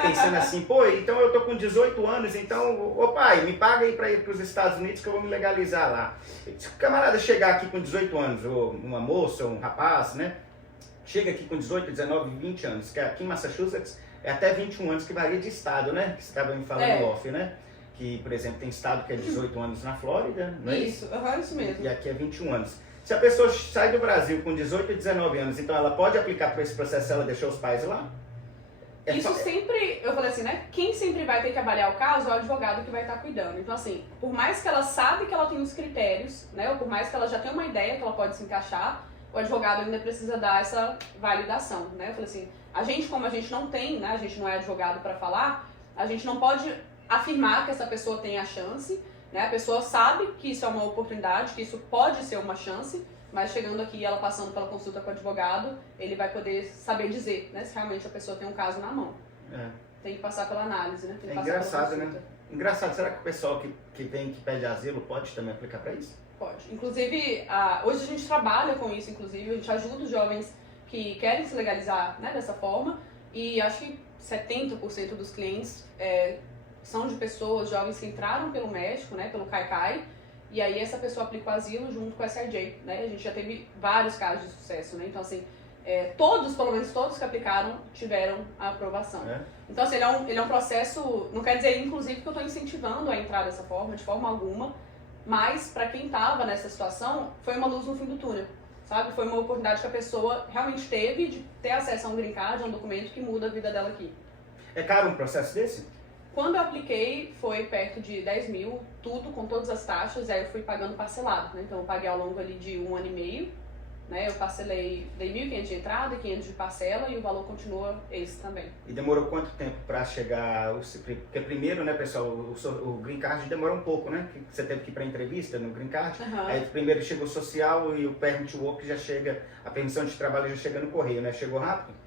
Pensando assim, pô, então eu tô com 18 anos, então, ô pai, me paga aí pra ir pros Estados Unidos que eu vou me legalizar lá. Se o camarada chegar aqui com 18 anos, ou uma moça, ou um rapaz, né? Chega aqui com 18, 19, 20 anos, que aqui em Massachusetts é até 21 anos, que varia de estado, né? Que você estava me falando off, né? Que, por exemplo, tem estado que é 18 anos na Flórida, não é isso? Isso mesmo. E aqui é 21 anos. Se a pessoa sai do Brasil com 18 e 19 anos, então ela pode aplicar para esse processo se ela deixou os pais lá? Isso sempre, eu falei assim, né? Quem sempre vai ter que avaliar o caso é o advogado que vai estar cuidando. Então, assim, por mais que ela sabe que ela tem os critérios, né? Ou por mais que ela já tenha uma ideia que ela pode se encaixar, o advogado ainda precisa dar essa validação, né? Eu falei assim, a gente, como a gente não tem, né? A gente não é advogado para falar, a gente não pode afirmar que essa pessoa tem a chance, né? A pessoa sabe que isso é uma oportunidade, que isso pode ser uma chance, mas chegando aqui, ela passando pela consulta com o advogado, ele vai poder saber dizer, né, se realmente a pessoa tem um caso na mão. Tem que passar pela análise, né? Tem que passar engraçado, pela consulta. né? Engraçado, será que o pessoal que pede asilo pode também aplicar para isso? Pode. Inclusive, hoje a gente trabalha com isso, inclusive, a gente ajuda os jovens que querem se legalizar, né, dessa forma, e acho que 70% dos clientes são de pessoas, jovens que entraram pelo México, né, pelo CAICAI, e aí essa pessoa aplica o asilo junto com o SRJ, né? A gente já teve vários casos de sucesso, né? Então, assim, pelo menos todos que aplicaram tiveram a aprovação. Então, assim, ele é um processo, não quer dizer, inclusive, que eu estou incentivando a entrar dessa forma, de forma alguma, mas para quem estava nessa situação, foi uma luz no fim do túnel, sabe? Foi uma oportunidade que a pessoa realmente teve de ter acesso a um green card, a um documento que muda a vida dela aqui. É caro um processo desse? Quando eu apliquei, foi perto de 10 mil, tudo com todas as taxas, e aí eu fui pagando parcelado, né? Então eu paguei ao longo ali de 1 ano e meio, né? Eu parcelei, dei 1.500 de entrada, 500 de parcela, e o valor continua esse também. E demorou quanto tempo para chegar, porque primeiro, né, pessoal, o green card demora um pouco, né? Você teve que ir para entrevista no green card, aí primeiro chega o social e o permit to work já chega, a permissão de trabalho já chega no correio, né? Chegou rápido?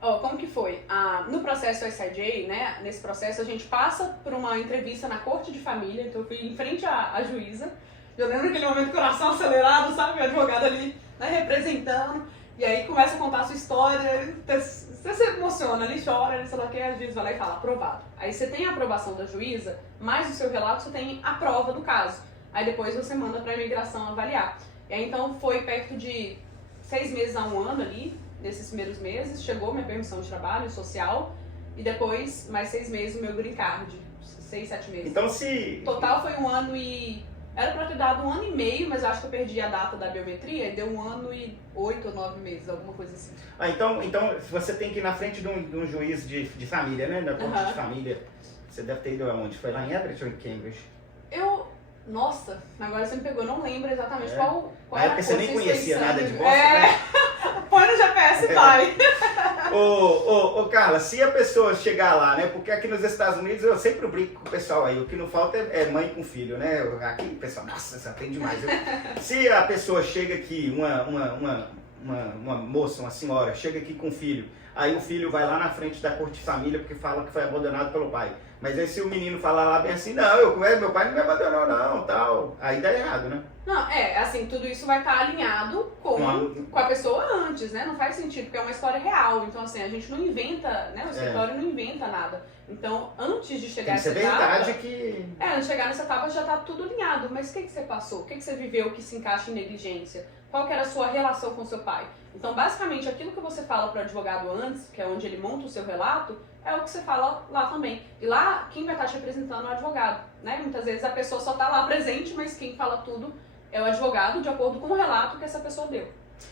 Como que foi? No processo SIJ, né, nesse processo a gente passa por uma entrevista na corte de família, então eu fui em frente à juíza, eu lembro aquele momento coração acelerado, sabe, o advogado ali, né, representando, e aí começa a contar a sua história, você se emociona, ele chora, ele sei lá o que, a juíza vai lá e fala, aprovado. Aí você tem a aprovação da juíza, mais o seu relato você tem a prova do caso, aí depois você manda para a imigração avaliar. E aí então foi perto de 6 meses a 1 ano ali, nesses primeiros meses, chegou minha permissão de trabalho social e depois mais 6 meses o meu green card, 6, 7 meses. Então se... Total foi 1 ano e... Era pra ter dado 1 ano e meio, mas eu acho que eu perdi a data da biometria e deu 1 ano e 8 ou 9 meses, alguma coisa assim. Então você tem que ir na frente de um juiz de família, né? Na corte de família. Você deve ter ido aonde? Foi lá em Everett ou em Cambridge? Nossa, agora você me pegou, não lembro exatamente qual na era a época você nem conhecia nada de Boston, né? Põe no GPS, pai. Ô, Carla, se a pessoa chegar lá, né? Porque aqui nos Estados Unidos eu sempre brinco com o pessoal aí, o que não falta é mãe com filho, né? Aqui o pessoal, nossa, isso tem demais. Se a pessoa chega aqui, uma moça, uma senhora, chega aqui com o filho, aí o filho vai lá na frente da corte de família porque fala que foi abandonado pelo pai. Mas aí se o menino falar lá bem assim, não, meu pai não me abandonou não, tal, aí dá errado, né? Não, assim, tudo isso vai estar alinhado com a pessoa antes, né? Não faz sentido, porque é uma história real. Então, assim, a gente não inventa, né? O escritório não inventa nada. Então, antes de chegar nessa etapa... verdade que... antes de chegar nessa etapa já tá tudo alinhado. Mas o que você passou? O que você viveu que se encaixa em negligência? Qual que era a sua relação com seu pai? Então, basicamente, aquilo que você fala para o advogado antes, que é onde ele monta o seu relato, é o que você fala lá também. E lá, quem vai estar te representando é o advogado, né? Muitas vezes a pessoa só tá lá presente, mas quem fala tudo é o advogado, de acordo com o relato que essa pessoa deu.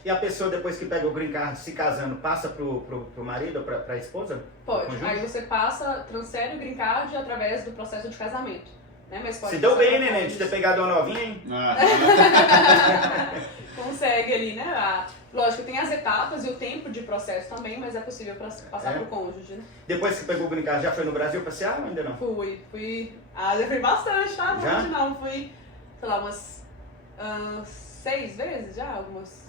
E a pessoa, depois que pega o green card, se casando, passa pro marido ou pra esposa? Pode. Aí você transfere o green card através do processo de casamento. Né? Mas pode se deu bem, né, de ter pegado uma novinha, hein? Consegue ali, né? Lógico, tem as etapas e o tempo de processo também, mas é possível passar pro cônjuge, né? Depois que pegou o green card, já foi no Brasil passear ou ainda não? Fui. Já fui bastante, tá? Já? Não, fui, sei lá, umas 6 vezes já, algumas.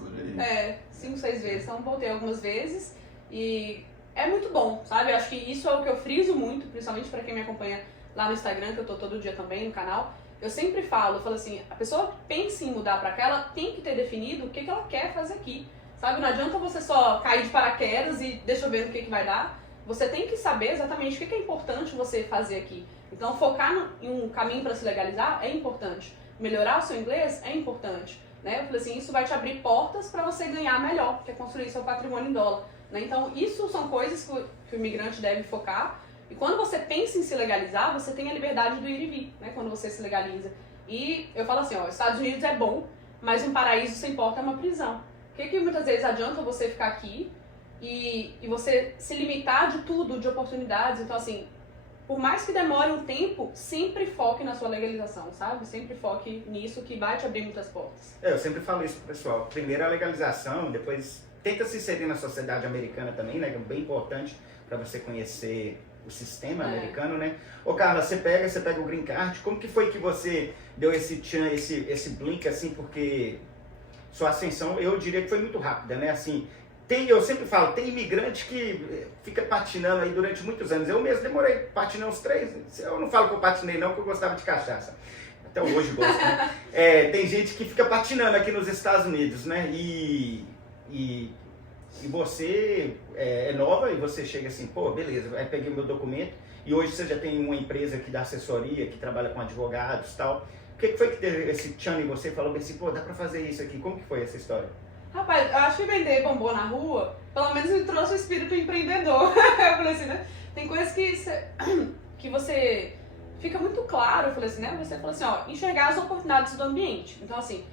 5, 6 vezes. Então voltei algumas vezes e é muito bom, sabe? Eu acho que isso é o que eu friso muito, principalmente pra quem me acompanha lá no Instagram, que eu tô todo dia também no canal. Eu sempre falo assim, a pessoa pensa em mudar pra cá, ela tem que ter definido o que ela quer fazer aqui. Sabe, não adianta você só cair de paraquedas e deixa eu ver no que vai dar. Você tem que saber exatamente o que é importante você fazer aqui. Então, focar em um caminho para se legalizar é importante. Melhorar o seu inglês é importante. Né? Eu falei assim, isso vai te abrir portas para você ganhar melhor, que é construir seu patrimônio em dólar. Né? Então, isso são coisas que o imigrante deve focar. E quando você pensa em se legalizar, você tem a liberdade do ir e vir, né? Quando você se legaliza. E eu falo assim, Estados Unidos é bom, mas um paraíso sem porta é uma prisão. O que muitas vezes adianta você ficar aqui e você se limitar de tudo, de oportunidades? Então, assim, por mais que demore um tempo, sempre foque na sua legalização, sabe? Sempre foque nisso que vai te abrir muitas portas. Eu sempre falo isso pro pessoal. Primeiro a legalização, depois tenta se inserir na sociedade americana também, né? Que é bem importante para você conhecer o sistema americano, né? Ô Carla, você pega o green card, como que foi que você deu esse blink assim, porque sua ascensão, eu diria que foi muito rápida, né? Assim, eu sempre falo, tem imigrante que fica patinando aí durante muitos anos. Eu mesmo demorei, patinei uns 3, eu não falo que eu patinei não, porque eu gostava de cachaça. Até hoje gosto, né? Tem gente que fica patinando aqui nos Estados Unidos, né? E você é nova e você chega assim, pô, beleza, aí peguei o meu documento e hoje você já tem uma empresa que dá assessoria, que trabalha com advogados e tal. O que foi que deu esse tchan em você e falou assim, pô, dá pra fazer isso aqui? Como que foi essa história? Rapaz, eu acho que vender bombom na rua, pelo menos me trouxe o espírito empreendedor. Eu falei assim, né? Tem coisas que você fica muito claro, eu falei assim, né? Você fala assim, enxergar as oportunidades do ambiente. Então, assim,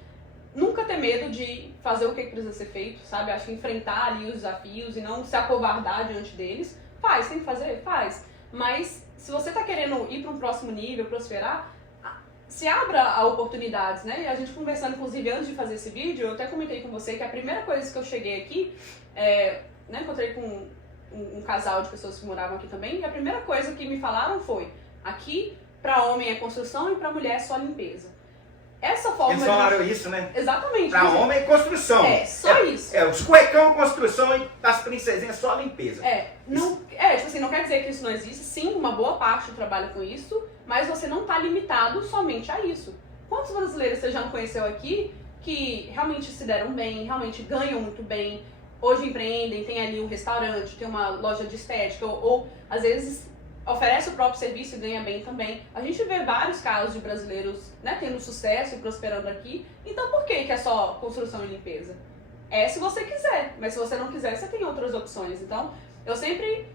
nunca ter medo de fazer o que precisa ser feito, sabe? Acho que enfrentar ali os desafios e não se acovardar diante deles. Tem que fazer? Faz. Mas se você tá querendo ir para um próximo nível, prosperar, se abra a oportunidades, né? E a gente conversando, inclusive, antes de fazer esse vídeo, eu até comentei com você que a primeira coisa que eu cheguei aqui, né, encontrei com um casal de pessoas que moravam aqui também, e a primeira coisa que me falaram foi, aqui, para homem é construção e para mulher é só limpeza. Essa forma eles falaram isso, né? Exatamente. Pra homem é construção. Só isso. Os cuecão construção e as princesinhas só limpeza. Tipo assim, não quer dizer que isso não existe. Sim, uma boa parte trabalha com isso, mas você não tá limitado somente a isso. Quantos brasileiros você já não conheceu aqui que realmente se deram bem, realmente ganham muito bem, hoje empreendem, tem ali um restaurante, tem uma loja de estética, ou às vezes oferece o próprio serviço e ganha bem também. A gente vê vários casos de brasileiros, né, tendo sucesso e prosperando aqui. Então por que é só construção e limpeza? Se você quiser, mas se você não quiser, você tem outras opções. Então eu sempre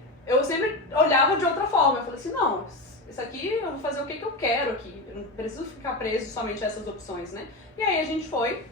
olhava de outra forma. Eu falei assim, não, isso aqui eu vou fazer o que eu quero aqui. Eu não preciso ficar preso somente a essas opções, né? E aí a gente foi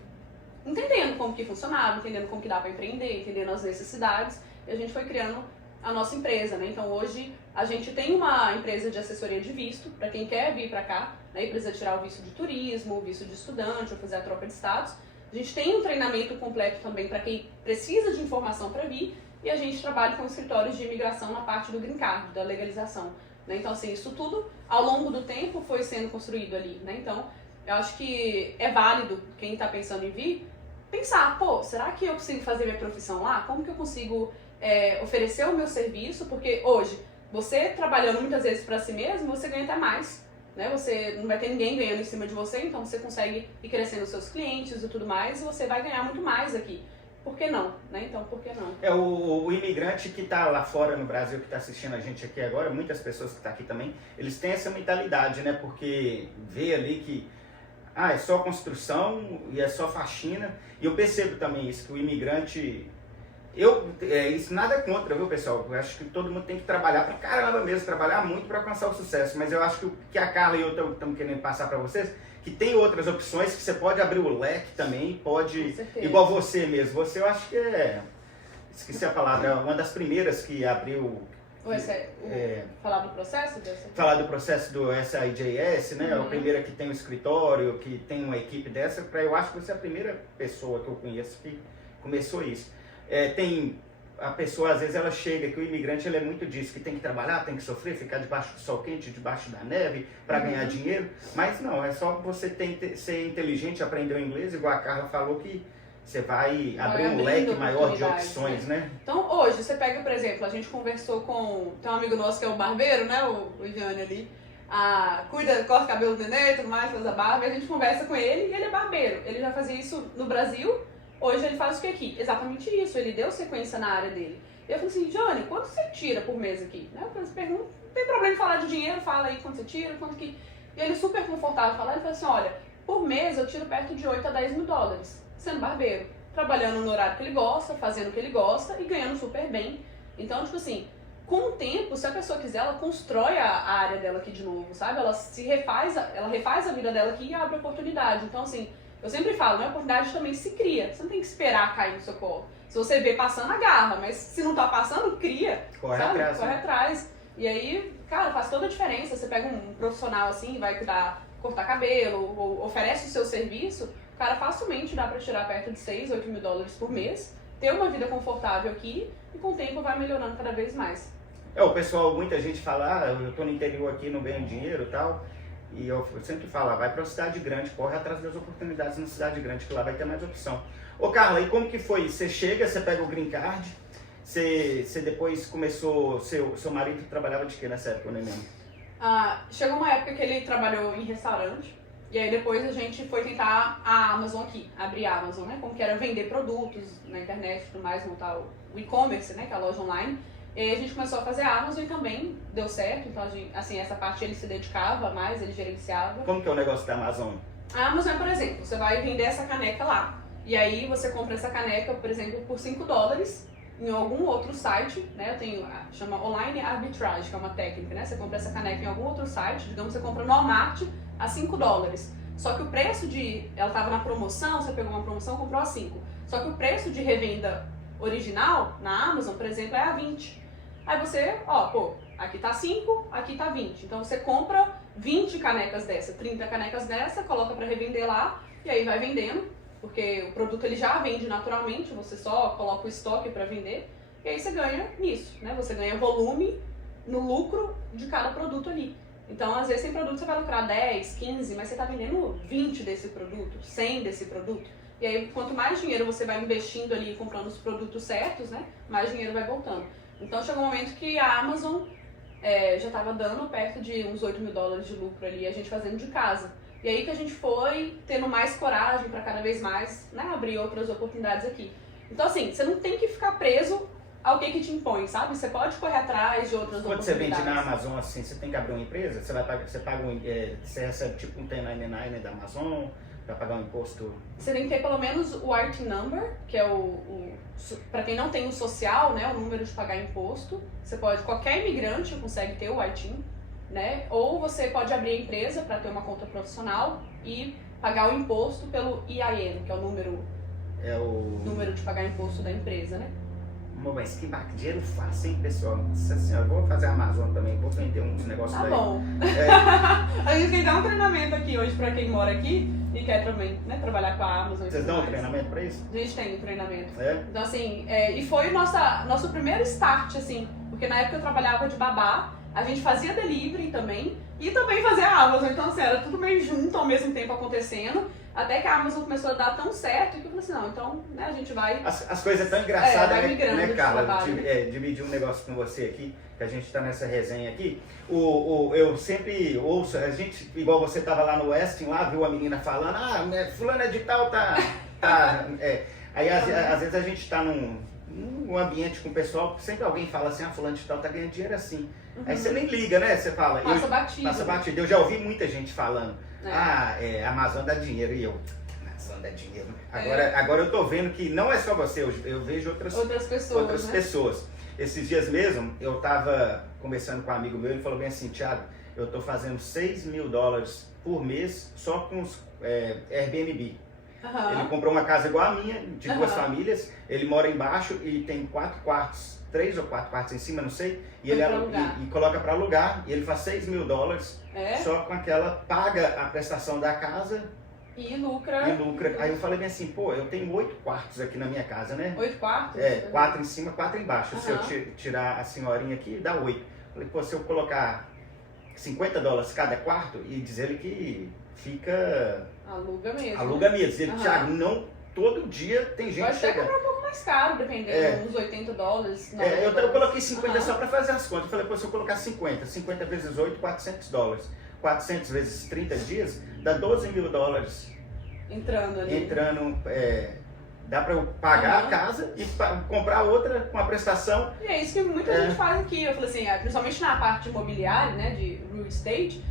entendendo como que funcionava, entendendo como que dá para empreender, entendendo as necessidades. E a gente foi criando a nossa empresa, né? Então hoje a gente tem uma empresa de assessoria de visto para quem quer vir para cá, né? E precisa tirar o visto de turismo, o visto de estudante ou fazer a troca de status. A gente tem um treinamento completo também para quem precisa de informação para vir e a gente trabalha com escritórios de imigração na parte do green card, da legalização, né? Então assim, isso tudo ao longo do tempo foi sendo construído ali, né? Então eu acho que é válido quem está pensando em vir pensar, pô, será que eu consigo fazer minha profissão lá? Como que eu consigo oferecer o meu serviço? Porque hoje você trabalhando muitas vezes para si mesmo, você ganha até mais, né? Você não vai ter ninguém ganhando em cima de você, então você consegue ir crescendo os seus clientes e tudo mais, e você vai ganhar muito mais aqui. Por que não, né? Então, por que não? O imigrante que está lá fora no Brasil, que está assistindo a gente aqui agora, muitas pessoas que estão aqui também, eles têm essa mentalidade, né? Porque vê ali que é só construção e é só faxina. E eu percebo também isso, que o imigrante... isso nada contra, viu, pessoal? Eu acho que todo mundo tem que trabalhar pra caramba mesmo, trabalhar muito para alcançar o sucesso. Mas eu acho que o que a Carla e eu estamos querendo passar para vocês, que tem outras opções, que você pode abrir o leque também, pode... Igual você mesmo. Você, eu acho que esqueci a palavra, uma das primeiras que abriu... Falar do processo? Falar do processo do SIJS, né? Uhum. A primeira que tem um escritório, que tem uma equipe dessa. Eu acho que você é a primeira pessoa que eu conheço que começou isso. A pessoa, às vezes, ela chega, que o imigrante ele é muito disso, que tem que trabalhar, tem que sofrer, ficar debaixo do sol quente, debaixo da neve, para ganhar dinheiro. Mas não, é só você ser inteligente, aprender o inglês, igual a Carla falou, que você vai abrir um leque maior de opções, né? Então, hoje, você pega, por exemplo, a gente conversou tem um amigo nosso que é o barbeiro, né, o Iviane ali, corta o cabelo do nenê, tudo mais, faz a barba, e a gente conversa com ele, e ele é barbeiro. Ele já fazia isso no Brasil, hoje ele faz o que aqui? Exatamente isso, ele deu sequência na área dele. E eu falei assim, Johnny, quanto você tira por mês aqui? Né? Eu falei, pergunta, não tem problema de falar de dinheiro, fala aí quanto você tira, quanto que... E ele super confortável falando, ele falou assim, olha, por mês eu tiro perto de 8 a 10 mil dólares, sendo barbeiro, trabalhando no horário que ele gosta, fazendo o que ele gosta e ganhando super bem. Então, tipo assim, com o tempo, se a pessoa quiser, ela constrói a área dela aqui de novo, sabe? Ela refaz a vida dela aqui e abre oportunidade. Então, assim, eu sempre falo, né? A oportunidade também se cria. Você não tem que esperar cair no seu colo. Se você vê passando, agarra. Mas se não tá passando, cria. Corre sabe? atrás. Corre atrás. E aí, cara, faz toda a diferença. Você pega um profissional assim, vai cortar cabelo, ou oferece o seu serviço, o cara facilmente dá pra tirar perto de 6, 8 mil dólares por mês, ter uma vida confortável aqui e com o tempo vai melhorando cada vez mais. O pessoal, muita gente fala, eu tô no interior aqui, não ganho dinheiro e tal. E eu sempre falo, vai pra uma cidade grande, corre atrás das oportunidades na cidade grande, que lá vai ter mais opção. Ô Carla, e como que foi? Você chega, você pega o green card, você depois começou, seu marido trabalhava de quê nessa época, né mesmo? Chegou uma época que ele trabalhou em restaurante, e aí depois a gente foi tentar a Amazon aqui, abrir a Amazon, né? Como que era vender produtos na internet e tudo mais, montar o e-commerce, né? Que é a loja online. E aí a gente começou a fazer a Amazon e também deu certo, então assim, essa parte ele se dedicava mais, ele gerenciava. Como que é o negócio da Amazon? A Amazon é, por exemplo, você vai vender essa caneca lá, e aí você compra essa caneca, por exemplo, por 5 dólares em algum outro site, né? Chama Online Arbitrage, que é uma técnica, né? Você compra essa caneca em algum outro site, digamos, você compra no Walmart a 5 dólares. Só que o preço ela estava na promoção, você pegou uma promoção e comprou a 5. Só que o preço de revenda original na Amazon, por exemplo, é a 20. Aí você, aqui tá 5, aqui tá 20. Então você compra 20 canecas dessa, 30 canecas dessa, coloca para revender lá e aí vai vendendo, porque o produto ele já vende naturalmente, você só coloca o estoque para vender e aí você ganha nisso, né? Você ganha volume no lucro de cada produto ali. Então, às vezes, tem produto que você vai lucrar 10, 15, mas você está vendendo 20 desse produto, 100 desse produto. E aí, quanto mais dinheiro você vai investindo ali, comprando os produtos certos, né, mais dinheiro vai voltando. Então, chegou um momento que a Amazon já estava dando perto de uns 8 mil dólares de lucro ali, a gente fazendo de casa. E aí que a gente foi tendo mais coragem para cada vez mais, né, abrir outras oportunidades aqui. Então, assim, você não tem que ficar preso ao que te impõe, sabe? Você pode correr atrás de outras oportunidades. Quando você vende na Amazon, assim, você tem que abrir uma empresa? Você recebe tipo um 1099 da Amazon para pagar um imposto? Você tem que ter pelo menos o IT number, que é para quem não tem o social, né, o número de pagar imposto. Qualquer imigrante consegue ter o IT, né? Ou você pode abrir a empresa para ter uma conta profissional e pagar o imposto pelo EIN, que é o número de pagar imposto da empresa, né? Mas que dinheiro fácil, hein, pessoal? Nossa senhora, vou fazer a Amazon também, vou vender uns negócios daí. Tá bom. A gente tem que dar um treinamento aqui hoje pra quem mora aqui e quer também, né, trabalhar com a Amazon. Vocês dão um treinamento pra isso? A gente tem um treinamento. Então assim, e foi o nosso primeiro start, assim, porque na época eu trabalhava de babá, a gente fazia delivery também e também fazia a Amazon. Então, assim, era tudo meio junto ao mesmo tempo acontecendo. Até que a Amazon começou a dar tão certo que eu falei assim, não, então, né, a gente vai... As coisas tão engraçadas, né, Carla? Eu dividir um negócio com você aqui, que a gente tá nessa resenha aqui. Eu sempre ouço, a gente, igual você tava lá no Westin, lá, viu a menina falando, fulana de tal aí às vezes a gente tá num ambiente com o pessoal, sempre alguém fala assim, fulano de tal tá ganhando dinheiro assim. Aí você nem liga, né? Você fala... Passa batido. Passa batido. Eu já ouvi muita gente falando, Amazon dá dinheiro, e eu... Amazon dá dinheiro. Agora eu tô vendo que não é só você, eu vejo outras pessoas. Esses dias mesmo, eu tava conversando com um amigo meu, ele falou bem assim, Thiago, eu tô fazendo $6.000 por mês só com os Airbnb. Ele comprou uma casa igual a minha, de 2 famílias, ele mora embaixo e tem 4 quartos, 3 ou 4 quartos em cima, não sei, e ele coloca para alugar, e ele faz $6.000 só com aquela, paga a prestação da casa e lucra. Aí eu falei bem assim, pô, eu tenho 8 quartos aqui na minha casa, né? 8 quartos? 4 em cima, 4 embaixo. Se eu tirar a senhorinha aqui, dá 8. Falei, pô, se eu colocar $50 cada quarto, e diz ele que fica... Aluga mesmo. Aluga mesmo. Ele, Thiago, não, todo dia tem gente chegando. Pode até comprar um pouco mais caro, dependendo, uns $80. Eu coloquei 50 só pra fazer as contas. Eu falei, pô, se eu colocar 50 vezes 8, $400. 400 vezes 30 dias, dá $12.000. Entrando ali. Dá pra eu pagar a casa e comprar outra com a prestação. E é isso que muita gente faz aqui. Eu falei assim, principalmente na parte imobiliária, né, de real estate,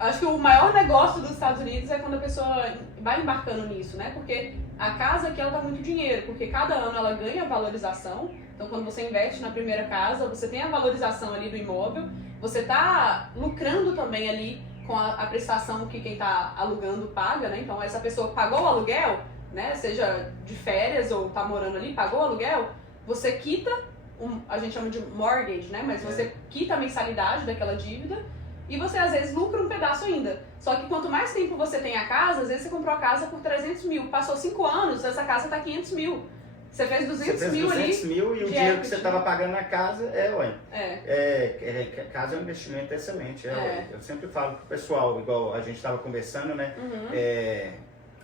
acho que o maior negócio dos Estados Unidos é quando a pessoa vai embarcando nisso, né? Porque a casa aqui, ela dá muito dinheiro, porque cada ano ela ganha valorização. Então, quando você investe na primeira casa, você tem a valorização ali do imóvel, você tá lucrando também ali com a prestação que quem está alugando paga, né? Então, essa pessoa pagou o aluguel, né? Seja de férias ou tá morando ali, pagou o aluguel, você quita, a gente chama de mortgage, né? Mas você quita a mensalidade daquela dívida e você, às vezes, lucra um pedaço ainda. Só que quanto mais tempo você tem a casa, às vezes você comprou a casa por 300 mil, passou 5 anos, essa casa tá 500 mil. Você fez 200 mil ali. 200 mil e o dinheiro que você estava pagando na casa casa é um investimento excelente. Eu sempre falo pro pessoal, igual a gente estava conversando, né?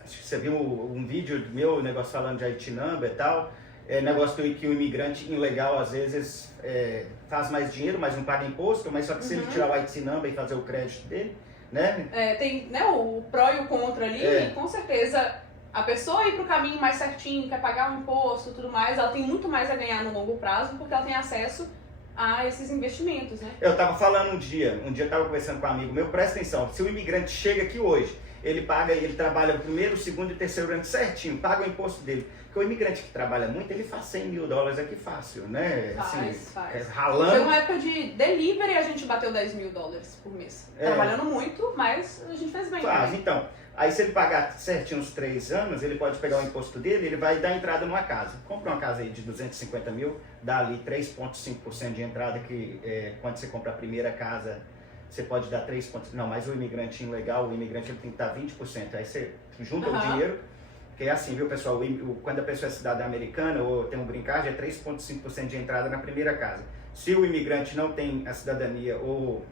Acho que você viu um vídeo meu, negócio falando de IT number e tal. Negócio que o imigrante ilegal às vezes faz mais dinheiro, mas não paga imposto, mas só que se ele tirar o IT number e fazer o crédito dele, né? Tem, né, o pró e o contra ali, e com certeza a pessoa ir pro caminho mais certinho, quer pagar um imposto e tudo mais, ela tem muito mais a ganhar no longo prazo porque ela tem acesso a esses investimentos, né? Eu tava falando um dia eu tava conversando com um amigo meu, presta atenção, se o imigrante chega aqui hoje, ele trabalha o primeiro, o segundo e o terceiro ano certinho, paga o imposto dele. Porque o imigrante que trabalha muito, ele faz $100.000 aqui fácil, né? Faz. Ralando. Foi uma época de delivery, a gente bateu $10.000 por mês. Trabalhando muito, mas a gente fez bem. Faz, então. Aí se ele pagar certinho uns 3 anos, ele pode pegar o imposto dele, ele vai dar entrada numa casa. Compra uma casa aí de 250 mil, dá ali 3,5% de entrada, que quando você compra a primeira casa, você pode dar 3%. Não, mas o imigrante ilegal, o imigrante ele tem que dar 20%. Aí você junta o dinheiro, que é assim, viu, pessoal? Quando a pessoa é cidadã americana ou tem um green card, é 3,5% de entrada na primeira casa. Se o imigrante não tem a cidadania ou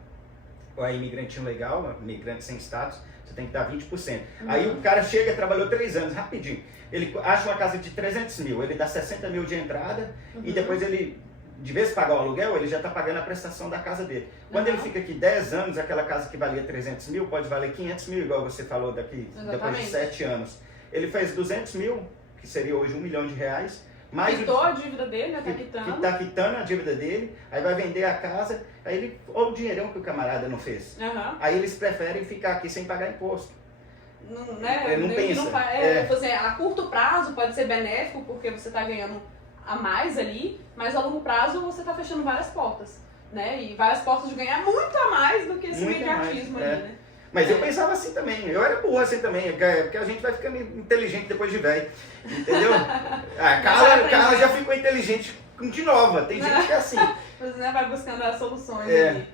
é imigrante ilegal, imigrante sem status, você tem que dar 20%. Aí o cara chega, trabalhou 3 anos, rapidinho. Ele acha uma casa de 300 mil, ele dá 60 mil de entrada e depois ele, de vez de pagar o aluguel, ele já está pagando a prestação da casa dele. Quando ele fica aqui 10 anos, aquela casa que valia 300 mil pode valer 500 mil, igual você falou depois de 7 anos. Ele fez 200 mil, que seria hoje R$1 milhão. Quitou a dívida dele, né? Tá quitando. Que tá quitando a dívida dele, aí vai vender a casa, aí ele, olha o dinheirão que o camarada não fez. Aí eles preferem ficar aqui sem pagar imposto. Não, né? Não pensa. A curto prazo pode ser benéfico, porque você tá ganhando a mais ali, mas a longo prazo você tá fechando várias portas, né? E várias portas de ganhar muito a mais do que esse imediatismo ali, né? Mas eu pensava assim também, eu era burro assim também, porque a gente vai ficando inteligente depois de velho, entendeu? A Carla já ficou inteligente de nova, tem gente que é assim. Você vai buscando as soluções ali.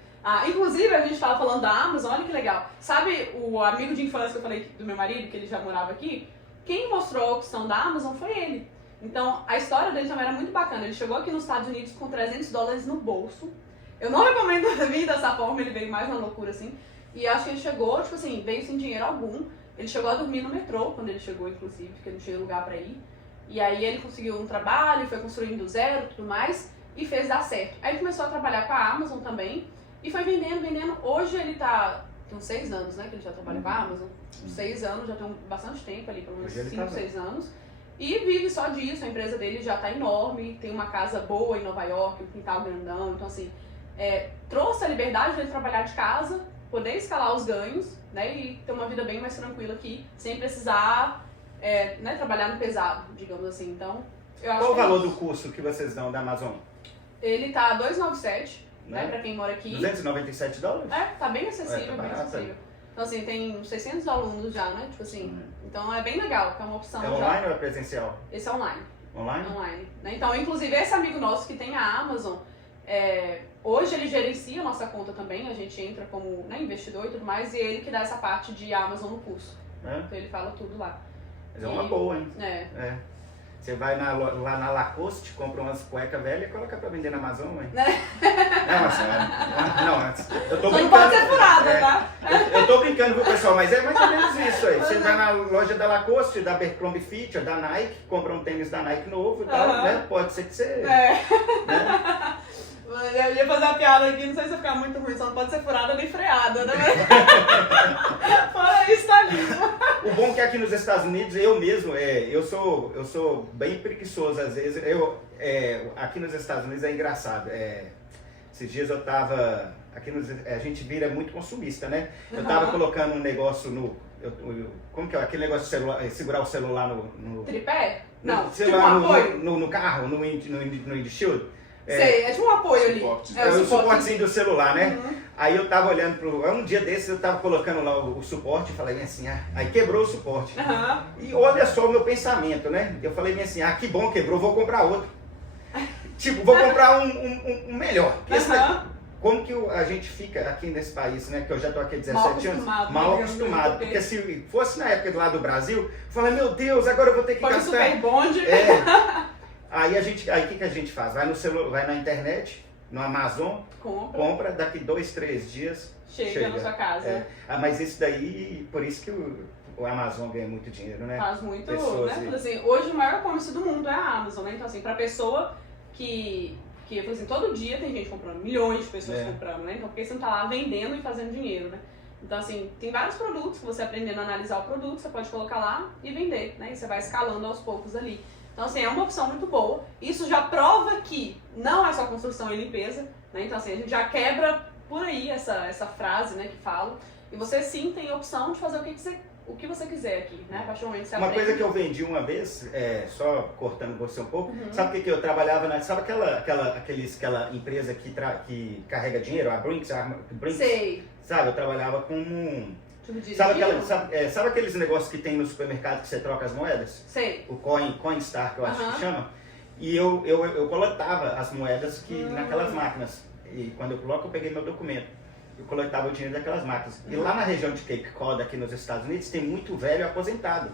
Inclusive, a gente estava falando da Amazon, olha que legal. Sabe o amigo de infância que eu falei do meu marido, que ele já morava aqui? Quem mostrou a opção da Amazon foi ele. Então, a história dele também era muito bacana. Ele chegou aqui nos Estados Unidos com $300 no bolso. eu não recomendo vir dessa forma, ele veio mais na loucura, assim. E acho que ele chegou, tipo assim, veio sem dinheiro algum. Ele chegou a dormir no metrô, quando ele chegou, inclusive, porque não tinha lugar pra ir. E aí ele conseguiu um trabalho, foi construindo do zero e tudo mais, e fez dar certo. Aí ele começou a trabalhar com a Amazon também, e foi vendendo. Hoje ele tem uns 6 anos, né, que ele já trabalha com a Amazon. Uns 6 anos, já tem bastante tempo ali, pelo menos 5, 6 anos. E vive só disso, a empresa dele já tá enorme, tem uma casa boa em Nova York, um quintal grandão, então assim, trouxe a liberdade de ele trabalhar de casa, poder escalar os ganhos, né, e ter uma vida bem mais tranquila aqui, sem precisar, né, trabalhar no pesado, digamos assim. Então, eu acho. Qual o valor do curso que vocês dão da Amazon? Ele tá $297, né, pra quem mora aqui. $297? Tá bem acessível, tá bem barato. acessível. Então assim, tem uns 600 alunos já, né, tipo assim, então é bem legal, porque é uma opção É já. online ou é presencial? Esse é online. Online? Né? Então, inclusive, esse amigo nosso que tem a Amazon, hoje ele gerencia a nossa conta também, a gente entra como, né, investidor e tudo mais, e ele que dá essa parte de Amazon no curso. Então ele fala tudo lá. Mas é uma boa, hein? É. Você vai lá na Lacoste, compra umas cuecas velhas e coloca pra vender na Amazon, hein? Não, eu tô brincando. Não pode ser furada, tá? Eu tô brincando, viu, pessoal? Mas é mais ou menos isso aí. Você vai na loja da Lacoste, da Abercrombie Fitch, da Nike, compra um tênis da Nike novo e tal, né? Pode ser que você... Né? Eu ia fazer uma piada aqui, não sei se vai ficar muito ruim, só não pode ser furada nem freada, né? Fora isso, tá limpo. O bom é que aqui nos Estados Unidos, eu mesmo, eu sou bem preguiçoso às vezes. Aqui nos Estados Unidos é engraçado. Esses dias eu tava... a gente vira muito consumista, né? Eu tava colocando um negócio no... como que é? Aquele negócio de celular, segurar o celular no... Tripé? Não, celular tipo um apoio? no carro, no Windshield. Sei, é tipo um apoio ali. O suportezinho do celular, né? Aí eu tava olhando um dia desses eu tava colocando lá o suporte e falei assim, aí quebrou o suporte. E olha só o meu pensamento, né? Eu falei assim, que bom, quebrou, vou comprar outro. Tipo, vou comprar um melhor. Como que a gente fica aqui nesse país, né? Que eu já tô aqui há 17 anos. Mal acostumado. Porque se fosse na época lá do Brasil, eu falei, meu Deus, agora eu vou ter que gastar. Super bonde. Aí o que a gente faz? Vai no celular, vai na internet, no Amazon, compra, daqui 2, 3 dias chega na sua casa. Mas isso daí, por isso que o Amazon ganha muito dinheiro, né? Faz muito, né? Assim, hoje o maior e-commerce do mundo é a Amazon, né? Então assim, pra pessoa que eu falei assim, todo dia tem gente comprando, milhões de pessoas comprando, né? Então por que você não tá lá vendendo e fazendo dinheiro, né? Então assim, tem vários produtos que você aprendendo a analisar o produto, você pode colocar lá e vender, né? E você vai escalando aos poucos ali. Então, assim, é uma opção muito boa. Isso já prova que não é só construção e limpeza, né? Então, assim, a gente já quebra por aí essa frase, né, que fala. E você, sim, tem a opção de fazer o que você quiser aqui, né? A partir do momento que você Uma aprende. coisa que eu vendi uma vez, só cortando você um pouco, sabe o que eu trabalhava sabe aquela empresa que carrega dinheiro, a Brinks? Sei. Sabe, eu trabalhava com Sabe aqueles negócios que tem no supermercado que você troca as moedas? Sei. O Coinstar, que eu acho que chama. E eu coletava as moedas naquelas máquinas. E quando eu coloco, eu peguei meu documento. Eu coletava o dinheiro daquelas máquinas. E lá na região de Cape Cod, aqui nos Estados Unidos, tem muito velho aposentado.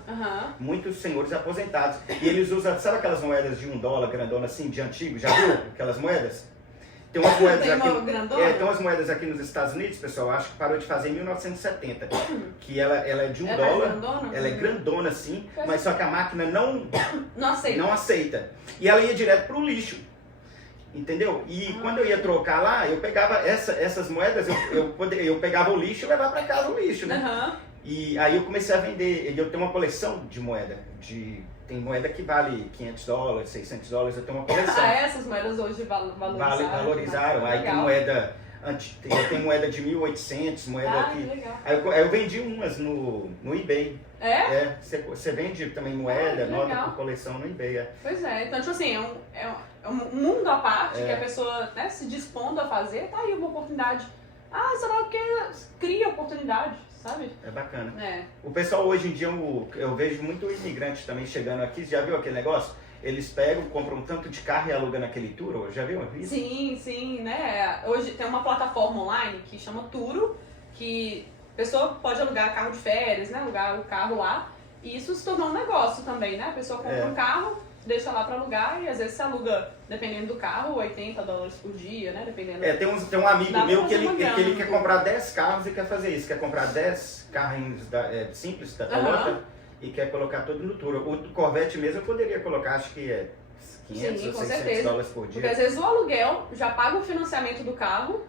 Muitos senhores aposentados. E eles usam, sabe aquelas moedas de $1 grandona assim, de antigo? Já viu aquelas moedas? Tem umas moedas tem umas moedas aqui nos Estados Unidos, pessoal, acho que parou de fazer em 1970, que ela é de $1, ela é grandona assim, mas só que a máquina não aceita. E ela ia direto pro lixo, entendeu? E quando eu ia trocar lá, eu pegava essas moedas, eu pegava o lixo e levava para casa o lixo, né? E aí eu comecei a vender, eu tenho uma coleção de moeda, tem moeda que vale $500, $600, eu tenho uma coleção. Essas moedas hoje valorizaram. Aí tem moeda, tem moeda de 1.800, moeda que... Legal. Aí eu vendi umas no eBay. Você vende também moeda, nota por coleção no eBay. Pois é, então tipo assim, é um mundo à parte que a pessoa, né, se dispondo a fazer, tá aí uma oportunidade. Será que cria oportunidade, sabe? É bacana. É. O pessoal hoje em dia, eu vejo muito imigrante também chegando aqui, já viu aquele negócio? Eles pegam, compram um tanto de carro e alugam naquele Turo, já viu isso? Sim, né? Hoje tem uma plataforma online que chama Turo, que a pessoa pode alugar carro de férias, né? Alugar o carro lá. E isso se tornou um negócio também, né? A pessoa compra um carro deixa lá pra alugar e às vezes você aluga, dependendo do carro, $80 por dia, né? Dependendo. Tem um amigo Dá meu pra que fazer uma ele grana, quer né? comprar 10 carros e quer fazer isso. Quer comprar 10 carrinhos simples da Toyota e quer colocar tudo no Tour. O Corvette mesmo eu poderia colocar, acho que é 500 Sim, ou com 600 certeza. dólares por dia. Porque às vezes o aluguel já paga o financiamento do carro,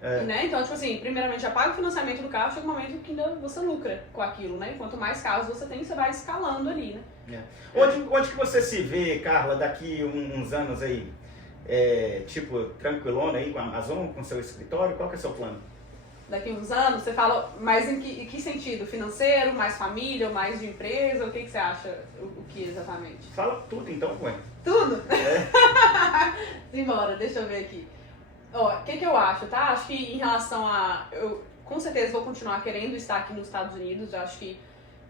né? Então, tipo assim, primeiramente já paga o financiamento do carro, chega um momento que ainda você lucra com aquilo, né? Quanto mais carros você tem, você vai escalando ali, né? Onde que você se vê, Carla, daqui uns anos aí? Tipo, tranquilona aí com a Amazon, com seu escritório? Qual que é o seu plano? Daqui uns anos, você fala mais em que sentido? Financeiro, mais família, mais de empresa? O que você acha? O que exatamente? Fala tudo então, ué. Tudo? Simbora, deixa eu ver aqui. Ó, o que eu acho, tá? Acho que em relação a... Eu com certeza vou continuar querendo estar aqui nos Estados Unidos. Eu acho que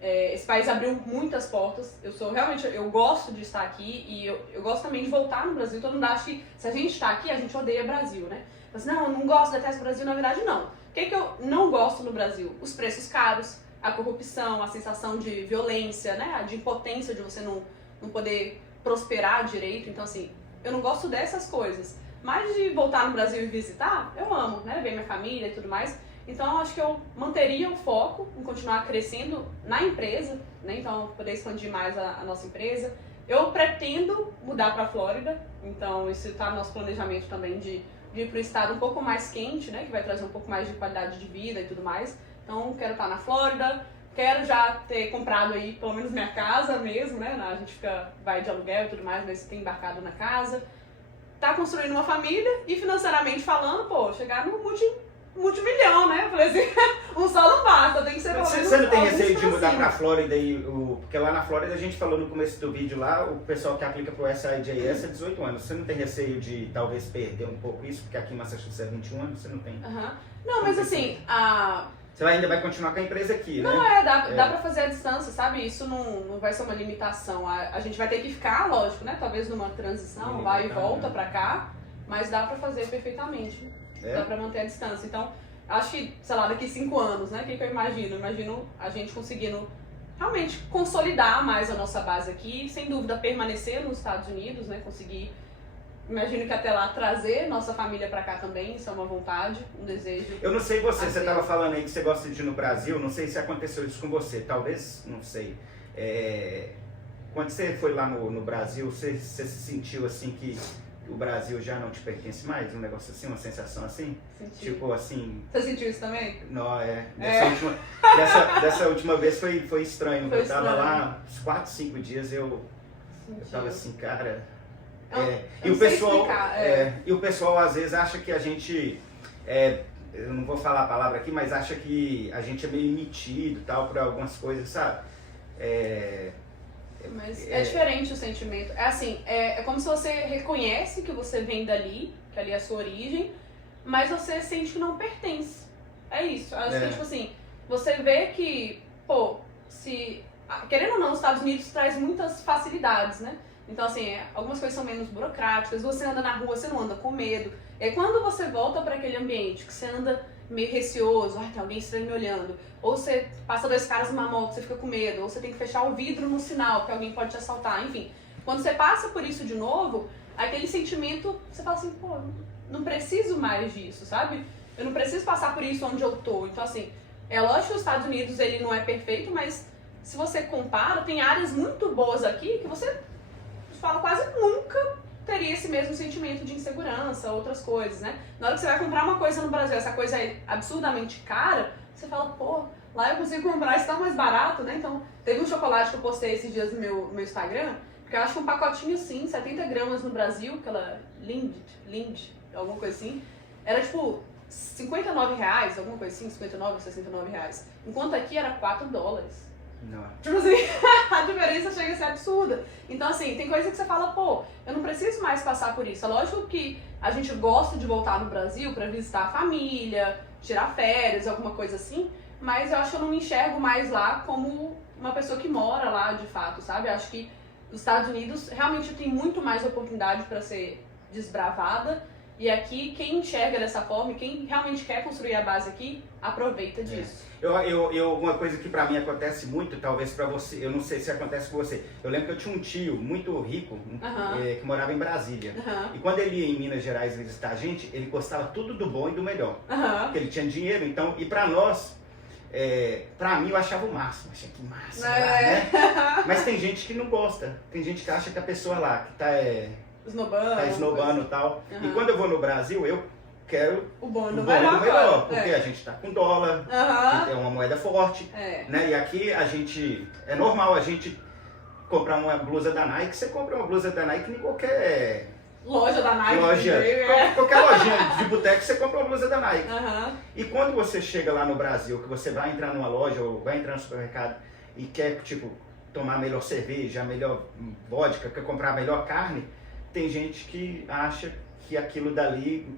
esse país abriu muitas portas. Eu gosto de estar aqui e eu gosto também de voltar no Brasil. Todo mundo acha que se a gente está aqui, a gente odeia o Brasil, né? Mas não, eu não gosto, detesto o Brasil. Na verdade, não. O que eu não gosto no Brasil? Os preços caros, a corrupção, a sensação de violência, né? De impotência de você não poder prosperar direito. Então, assim, eu não gosto dessas coisas. Mas de voltar no Brasil e visitar, eu amo, né? Ver minha família e tudo mais. Então, acho que eu manteria o foco em continuar crescendo na empresa, né? Então, poder expandir mais a nossa empresa. Eu pretendo mudar para a Flórida, então isso está no nosso planejamento também de ir para o estado um pouco mais quente, né? Que vai trazer um pouco mais de qualidade de vida e tudo mais. Então, quero estar na Flórida, quero já ter comprado aí pelo menos minha casa mesmo, né? A gente vai de aluguel e tudo mais, mas tem embarcado na casa. Tá construindo uma família e financeiramente falando, pô, chegar no multimilhão, né? Eu falei assim, um só não basta, tem que ser pelo menos. Você não tem receio de alguns mudar pra pra Flórida porque lá na Flórida a gente falou no começo do vídeo lá, o pessoal que aplica pro SIJS é 18 anos. Você não tem receio de talvez perder um pouco isso, porque aqui em Massachusetts é 21 anos, você não tem? Não, mas assim, Você ainda vai continuar com a empresa aqui, né? Não, dá pra fazer à distância, sabe? Isso não vai ser uma limitação. A gente vai ter que ficar, lógico, né? Talvez numa transição, vai e volta pra cá, mas dá pra fazer perfeitamente. Dá pra manter a distância. Então, acho que, sei lá, daqui 5 anos, né? O que eu imagino? Eu imagino a gente conseguindo realmente consolidar mais a nossa base aqui, sem dúvida permanecer nos Estados Unidos, né? Conseguir, imagino que até lá trazer nossa família pra cá também, isso é uma vontade, um desejo. Eu não sei você estava falando aí que você gosta de ir no Brasil, não sei se aconteceu isso com você, talvez, não sei. Quando você foi lá no Brasil, você se sentiu assim que o Brasil já não te pertence mais? Um negócio assim, uma sensação assim? Senti. Tipo assim... Você sentiu isso também? Não, dessa última vez foi estranho. Eu tava lá uns 4, 5 dias, eu tava assim, cara... E o pessoal às vezes acha que a gente... eu não vou falar a palavra aqui, mas acha que a gente é meio metido e tal por algumas coisas, sabe? Mas é diferente o sentimento. É assim, é como se você reconhece que você vem dali, que ali é a sua origem, mas você sente que não pertence. É isso. Acho que, tipo assim, você vê que, pô, querendo ou não, os Estados Unidos traz muitas facilidades, né? Então, assim, algumas coisas são menos burocráticas, você anda na rua, você não anda com medo. E aí, quando você volta para aquele ambiente, que você anda meio receoso, tem alguém estranho me olhando, ou você passa 2 caras numa moto, você fica com medo, ou você tem que fechar o vidro no sinal, porque alguém pode te assaltar, enfim. Quando você passa por isso de novo, aquele sentimento, você fala assim, pô, não preciso mais disso, sabe? Eu não preciso passar por isso onde eu tô. Então, assim, é lógico que os Estados Unidos, ele não é perfeito, mas se você compara, tem áreas muito boas aqui que você fala quase nunca teria esse mesmo sentimento de insegurança, outras coisas, né? Na hora que você vai comprar uma coisa no Brasil, essa coisa é absurdamente cara, você fala, pô, lá eu consigo comprar isso tão mais barato, né? Então, teve um chocolate que eu postei esses dias no meu Instagram, porque eu acho que um pacotinho assim, 70 gramas no Brasil, aquela Lind, alguma coisa assim, era tipo R$59, alguma coisa assim, 59, 69 reais. Enquanto aqui era $4. Não. Tipo assim, a diferença chega a ser absurda. Então, assim, tem coisa que você fala, pô, eu não preciso mais passar por isso. É lógico que a gente gosta de voltar no Brasil pra visitar a família, tirar férias, alguma coisa assim, mas eu acho que eu não me enxergo mais lá como uma pessoa que mora lá, de fato, sabe? Eu acho que os Estados Unidos realmente tem muito mais oportunidade pra ser desbravada E aqui, quem enxerga dessa forma e quem realmente quer construir a base aqui, aproveita disso. Uma coisa que pra mim acontece muito, talvez pra você, eu não sei se acontece com você. Eu lembro que eu tinha um tio muito rico, que morava em Brasília. E quando ele ia em Minas Gerais visitar a gente, ele gostava tudo do bom e do melhor. Porque ele tinha dinheiro, então, e pra nós, pra mim eu achava o máximo. Achei que massa, né? Mas tem gente que não gosta. Tem gente que acha que a pessoa lá, que tá esnobando e tal. E quando eu vou no Brasil, eu quero o bom e do melhor, porque a gente tá com dólar, é uma moeda forte, né? E aqui a gente, é normal a gente comprar uma blusa da Nike, você compra uma blusa da Nike em qualquer loja da Nike, qualquer lojinha de boteco, você compra uma blusa da Nike. E quando você chega lá no Brasil, que você vai entrar numa loja ou vai entrar no supermercado e quer, tipo, tomar a melhor cerveja, a melhor vodka, quer comprar a melhor carne, tem gente que acha que aquilo dali,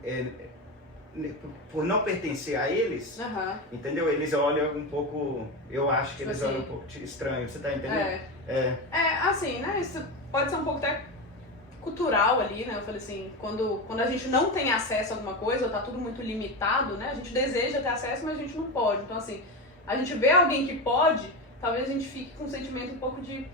por não pertencer a eles, entendeu? Eles olham um pouco, eu acho que eles olham um pouco estranho, você tá entendendo? Assim, né, isso pode ser um pouco até cultural ali, né, eu falei assim, quando a gente não tem acesso a alguma coisa, ou tá tudo muito limitado, né, a gente deseja ter acesso, mas a gente não pode, então assim, a gente vê alguém que pode, talvez a gente fique com um sentimento um pouco de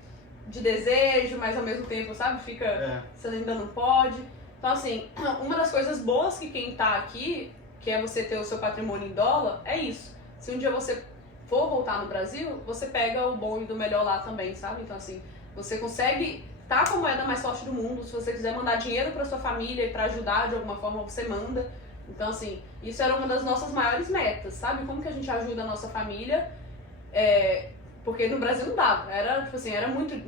desejo, mas ao mesmo tempo, sabe, fica, você ainda não pode. Então, assim, uma das coisas boas que quem tá aqui, que é você ter o seu patrimônio em dólar, é isso. Se um dia você for voltar no Brasil, você pega o bom e do melhor lá também, sabe? Então, assim, você consegue estar com a moeda mais forte do mundo. Se você quiser mandar dinheiro para sua família e para ajudar de alguma forma, você manda. Então, assim, isso era uma das nossas maiores metas, sabe? Como que a gente ajuda a nossa família? Porque no Brasil não dava. Era, tipo assim, era muito...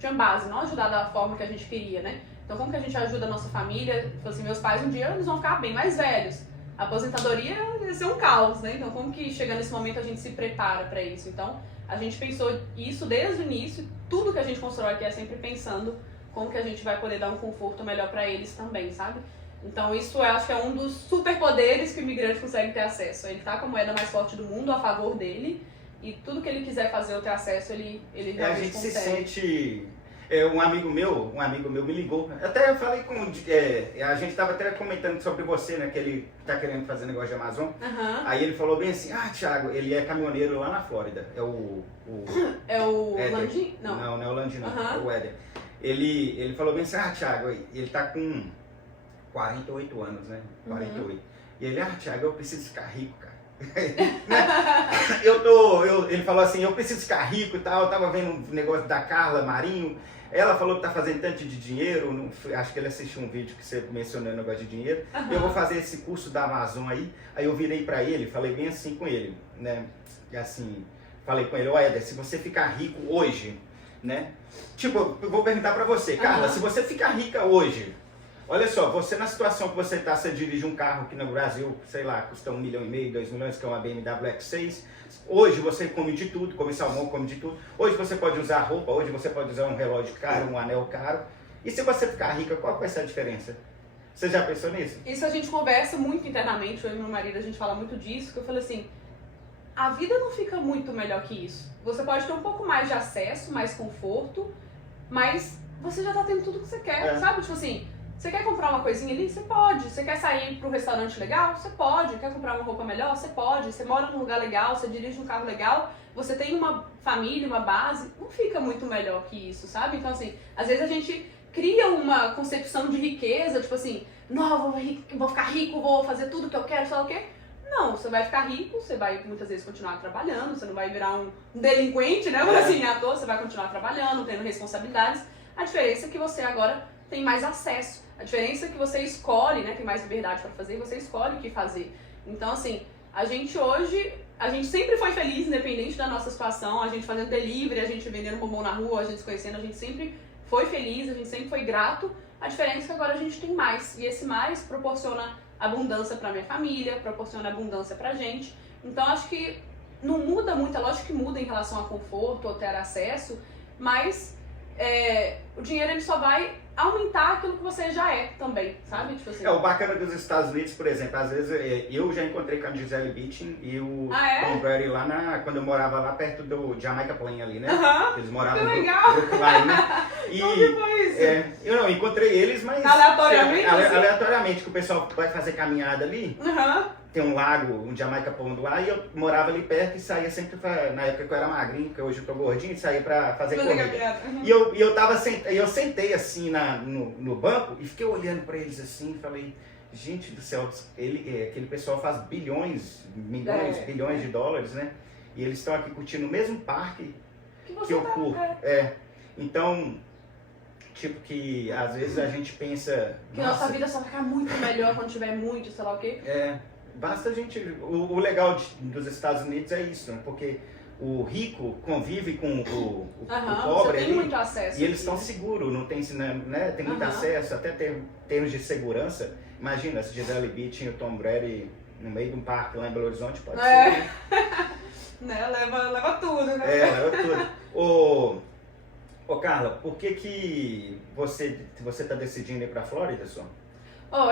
Tinha base, não ajudar da forma que a gente queria, né? Então, como que a gente ajuda a nossa família? Assim, meus pais um dia eles vão ficar bem mais velhos. A aposentadoria ia ser um caos, né? Então, como que chegando nesse momento a gente se prepara para isso? Então, a gente pensou isso desde o início. Tudo que a gente constrói aqui é sempre pensando como que a gente vai poder dar um conforto melhor para eles também, sabe? Então, isso eu acho que é um dos superpoderes que o imigrante consegue ter acesso. Ele tá com a moeda mais forte do mundo a favor dele e tudo que ele quiser fazer ou ter acesso, ele realmente a gente consegue. Se sente... um amigo meu me ligou, até eu falei com, a gente tava até comentando sobre você, né, que ele tá querendo fazer negócio de Amazon, aí ele falou bem assim, Thiago, ele é caminhoneiro lá na Flórida, é o Landim? Não é o Landim não, é o Éder. Ele falou bem assim, Thiago, ele tá com 48 anos, né, 48, e ele, Thiago, eu preciso ficar rico, cara. Ele falou assim, eu preciso ficar rico e tal, eu tava vendo um negócio da Carla Marinho, ela falou que tá fazendo tanto de dinheiro, acho que ele assistiu um vídeo que você mencionou o negócio de dinheiro, eu vou fazer esse curso da Amazon aí eu virei pra ele, falei bem assim com ele, né, e assim, falei com ele, Éder, se você ficar rico hoje, né, tipo, eu vou perguntar pra você, Carla, se você ficar rica hoje, olha só, você na situação que você está, você dirige um carro que no Brasil, sei lá, custa 1,5 milhão, 2 milhões, que é uma BMW X6. Hoje você come de tudo, come salmão, come de tudo. Hoje você pode usar roupa, hoje você pode usar um relógio caro, um anel caro. E se você ficar rica, qual vai ser a diferença? Você já pensou nisso? Isso a gente conversa muito internamente, eu e meu marido, a gente fala muito disso, que eu falei assim, a vida não fica muito melhor que isso. Você pode ter um pouco mais de acesso, mais conforto, mas você já tá tendo tudo que você quer, sabe? Tipo assim, você quer comprar uma coisinha ali? Você pode. Você quer sair para um restaurante legal? Você pode. Quer comprar uma roupa melhor? Você pode. Você mora num lugar legal, você dirige um carro legal, você tem uma família, uma base. Não fica muito melhor que isso, sabe? Então, assim, às vezes a gente cria uma concepção de riqueza, tipo assim, não, vou ficar rico, vou fazer tudo que eu quero, sei lá o quê. Não, você vai ficar rico, você vai muitas vezes continuar trabalhando, você não vai virar um delinquente, né? Assim, à toa, você vai continuar trabalhando, tendo responsabilidades. A diferença é que você agora tem mais acesso. A diferença é que você escolhe, né, tem mais liberdade para fazer, você escolhe o que fazer. Então, assim, a gente sempre foi feliz, independente da nossa situação, a gente fazendo delivery, a gente vendendo bombom na rua, a gente se conhecendo, a gente sempre foi feliz, a gente sempre foi grato. A diferença é que agora a gente tem mais, e esse mais proporciona abundância para minha família, proporciona abundância pra gente. Então, acho que não muda muito, é lógico que muda em relação a conforto ou ter acesso, mas o dinheiro ele só vai aumentar aquilo que você já é também, sabe? Tipo assim. O bacana dos Estados Unidos, por exemplo, às vezes eu já encontrei com a Gisele Bündchen e o Tom Brady lá quando eu morava lá perto do Jamaica Plain ali, né? Eles moravam no Brookline, né? isso? Eu encontrei eles, mas... Aleatoriamente? Aleatoriamente, que o pessoal vai fazer caminhada ali. Uhum. Tem um lago, um Jamaica Ponduá, e eu morava ali perto e saía sempre na época que eu era magrinho, porque hoje eu tô gordinho, e saía pra fazer corrida. Uhum. E eu sentei assim no banco e fiquei olhando pra eles assim e falei, gente do céu, aquele pessoal faz bilhões, milhões, bilhões de dólares, né? E eles estão aqui curtindo o mesmo parque que eu curto. Então, tipo que às vezes a gente pensa... Que nossa vida só vai ficar muito melhor quando tiver muito, sei lá o quê. Basta a gente... O legal dos Estados Unidos é isso, né? Porque o rico convive com o pobre você tem muito acesso. E eles estão seguros, não tem, né? Tem muito acesso, até termos de segurança. Imagina, se Gisele Bündchen e o Tom Brady no meio de um parque lá em Belo Horizonte, pode ser. Né? Leva tudo, né? Leva tudo. Ô Carla, por que você tá decidindo ir pra Flórida só?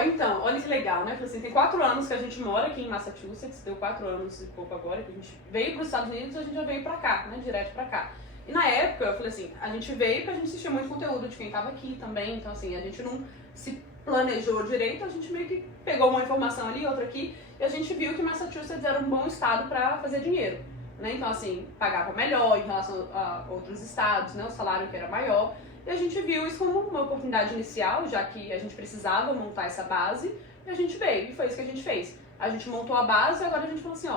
Então, olha que legal, né? Assim, tem 4 anos que a gente mora aqui em Massachusetts, deu 4 anos e pouco agora que a gente veio para os Estados Unidos, a gente já veio pra cá, né? Direto pra cá. E na época eu falei assim, a gente veio porque a gente assistia muito conteúdo de quem tava aqui também, então assim, a gente não se planejou direito, a gente meio que pegou uma informação ali, outra aqui, e a gente viu que Massachusetts era um bom estado para fazer dinheiro, né? Então assim, pagava melhor em relação a outros estados, né? O salário que era maior. E a gente viu isso como uma oportunidade inicial, já que a gente precisava montar essa base, e a gente veio, e foi isso que a gente fez. A gente montou a base e agora a gente falou assim,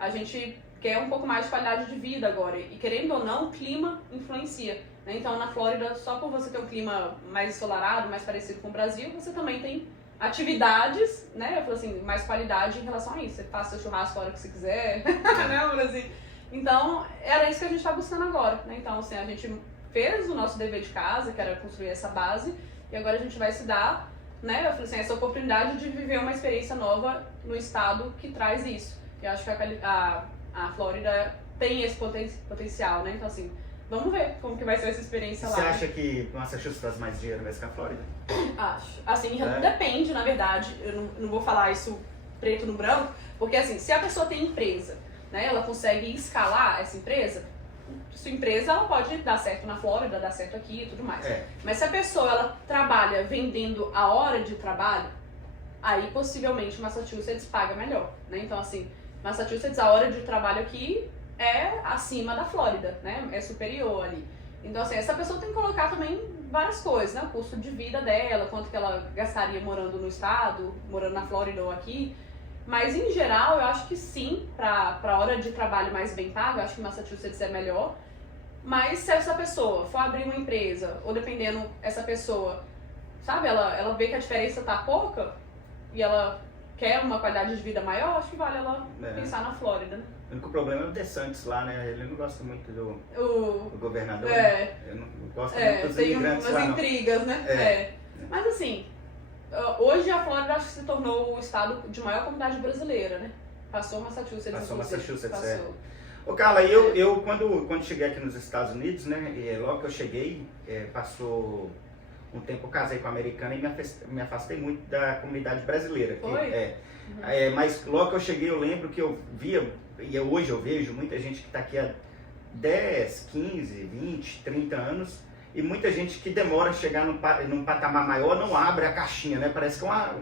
a gente quer um pouco mais de qualidade de vida agora, e querendo ou não, o clima influencia, né? Então na Flórida, só por você ter um clima mais ensolarado, mais parecido com o Brasil, você também tem atividades, né? Eu falo assim, mais qualidade em relação a isso. Você faz seu churrasco a hora que você quiser, né, no Brasil. Então, era isso que a gente está buscando agora, né? Então, assim, a gente fez o nosso dever de casa, que era construir essa base, e agora a gente vai se dar, né, eu falei assim, essa oportunidade de viver uma experiência nova no estado que traz isso. E eu acho que a Flórida tem esse potencial, né, então assim, vamos ver como que vai ser essa experiência lá. Você acha que Massachusetts faz mais dinheiro mesmo que a Flórida? Acho. Assim, depende, na verdade, eu não vou falar isso preto no branco, porque assim, se a pessoa tem empresa, né, ela consegue escalar essa empresa, sua empresa ela pode dar certo na Flórida, dar certo aqui e tudo mais. Mas se a pessoa ela trabalha vendendo a hora de trabalho, aí possivelmente Massachusetts paga melhor, né? Então assim, Massachusetts a hora de trabalho aqui é acima da Flórida, né? É superior ali. Então assim, essa pessoa tem que colocar também várias coisas, né? O custo de vida dela, quanto que ela gastaria morando no estado, morando na Flórida ou aqui. Mas, em geral, eu acho que sim, para hora de trabalho mais bem pago, eu acho que Massachusetts é melhor. Mas se essa pessoa for abrir uma empresa, ou dependendo, essa pessoa, sabe, ela vê que a diferença tá pouca, e ela quer uma qualidade de vida maior, acho que vale ela pensar na Flórida, né? O único problema é o DeSantis lá, né? Ele não gosta muito do governador. Eu não gosto muito dos imigrantes lá, tem umas intrigas, né? Mas assim... Hoje a Flórida acho que se tornou o estado de maior comunidade brasileira, né? Passou Massachusetts. Passou Massachusetts, passou. Ô Carla, eu quando cheguei aqui nos Estados Unidos, né? Logo que eu cheguei, passou um tempo, eu casei com uma americana e me afastei muito da comunidade brasileira. Foi? Mas logo que eu cheguei, eu lembro que eu via, e hoje eu vejo muita gente que está aqui há 10, 15, 20, 30 anos. E muita gente que demora a chegar num patamar maior não abre a caixinha, né? Parece que é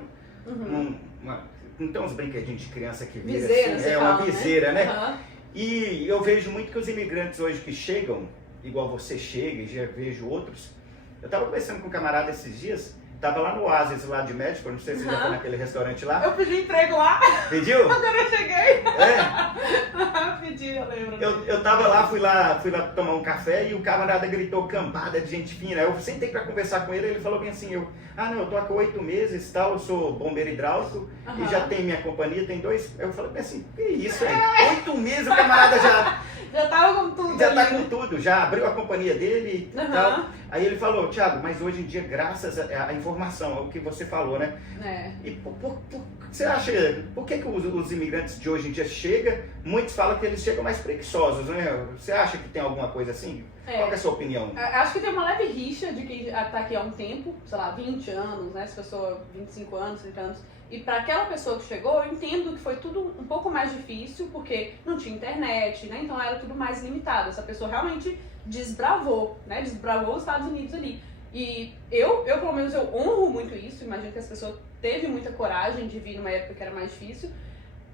não tem uns brinquedinhos de criança que vira viseira, assim, uma viseira, né? Uhum. E eu vejo muito que os imigrantes hoje que chegam, igual você chega, e já vejo outros. Eu estava conversando com um camarada esses dias, tava lá no Oasis, lá de México, não sei se você já foi naquele restaurante lá. Eu pedi emprego lá. Pediu? Quando eu cheguei. Pedi, eu lembro. Eu tava lá, fui lá tomar um café e o camarada gritou cambada de gente fina. Eu sentei pra conversar com ele, ele falou bem assim, eu tô aqui 8 meses e tal, eu sou bombeiro hidráulico e já tenho minha companhia, tem 2. Eu falei bem assim, que isso aí? 8 meses o camarada já tava com tudo. Já tá com tudo, já abriu a companhia dele e tal. Aí ele falou, Thiago, mas hoje em dia, graças à informação, ao que você falou, né? E você acha, por que os imigrantes de hoje em dia chegam, muitos falam que eles chegam mais preguiçosos, né? Você acha que tem alguma coisa assim? Qual é a sua opinião? Acho que tem uma leve rixa de quem tá aqui há um tempo, sei lá, 20 anos, né? Essa pessoa, 25 anos, 30 anos. E para aquela pessoa que chegou, eu entendo que foi tudo um pouco mais difícil, porque não tinha internet, né? Então era tudo mais limitado. Essa pessoa realmente desbravou, né? Desbravou os Estados Unidos ali. E eu pelo menos, eu honro muito isso. Imagino que as pessoas teve muita coragem de vir numa época que era mais difícil.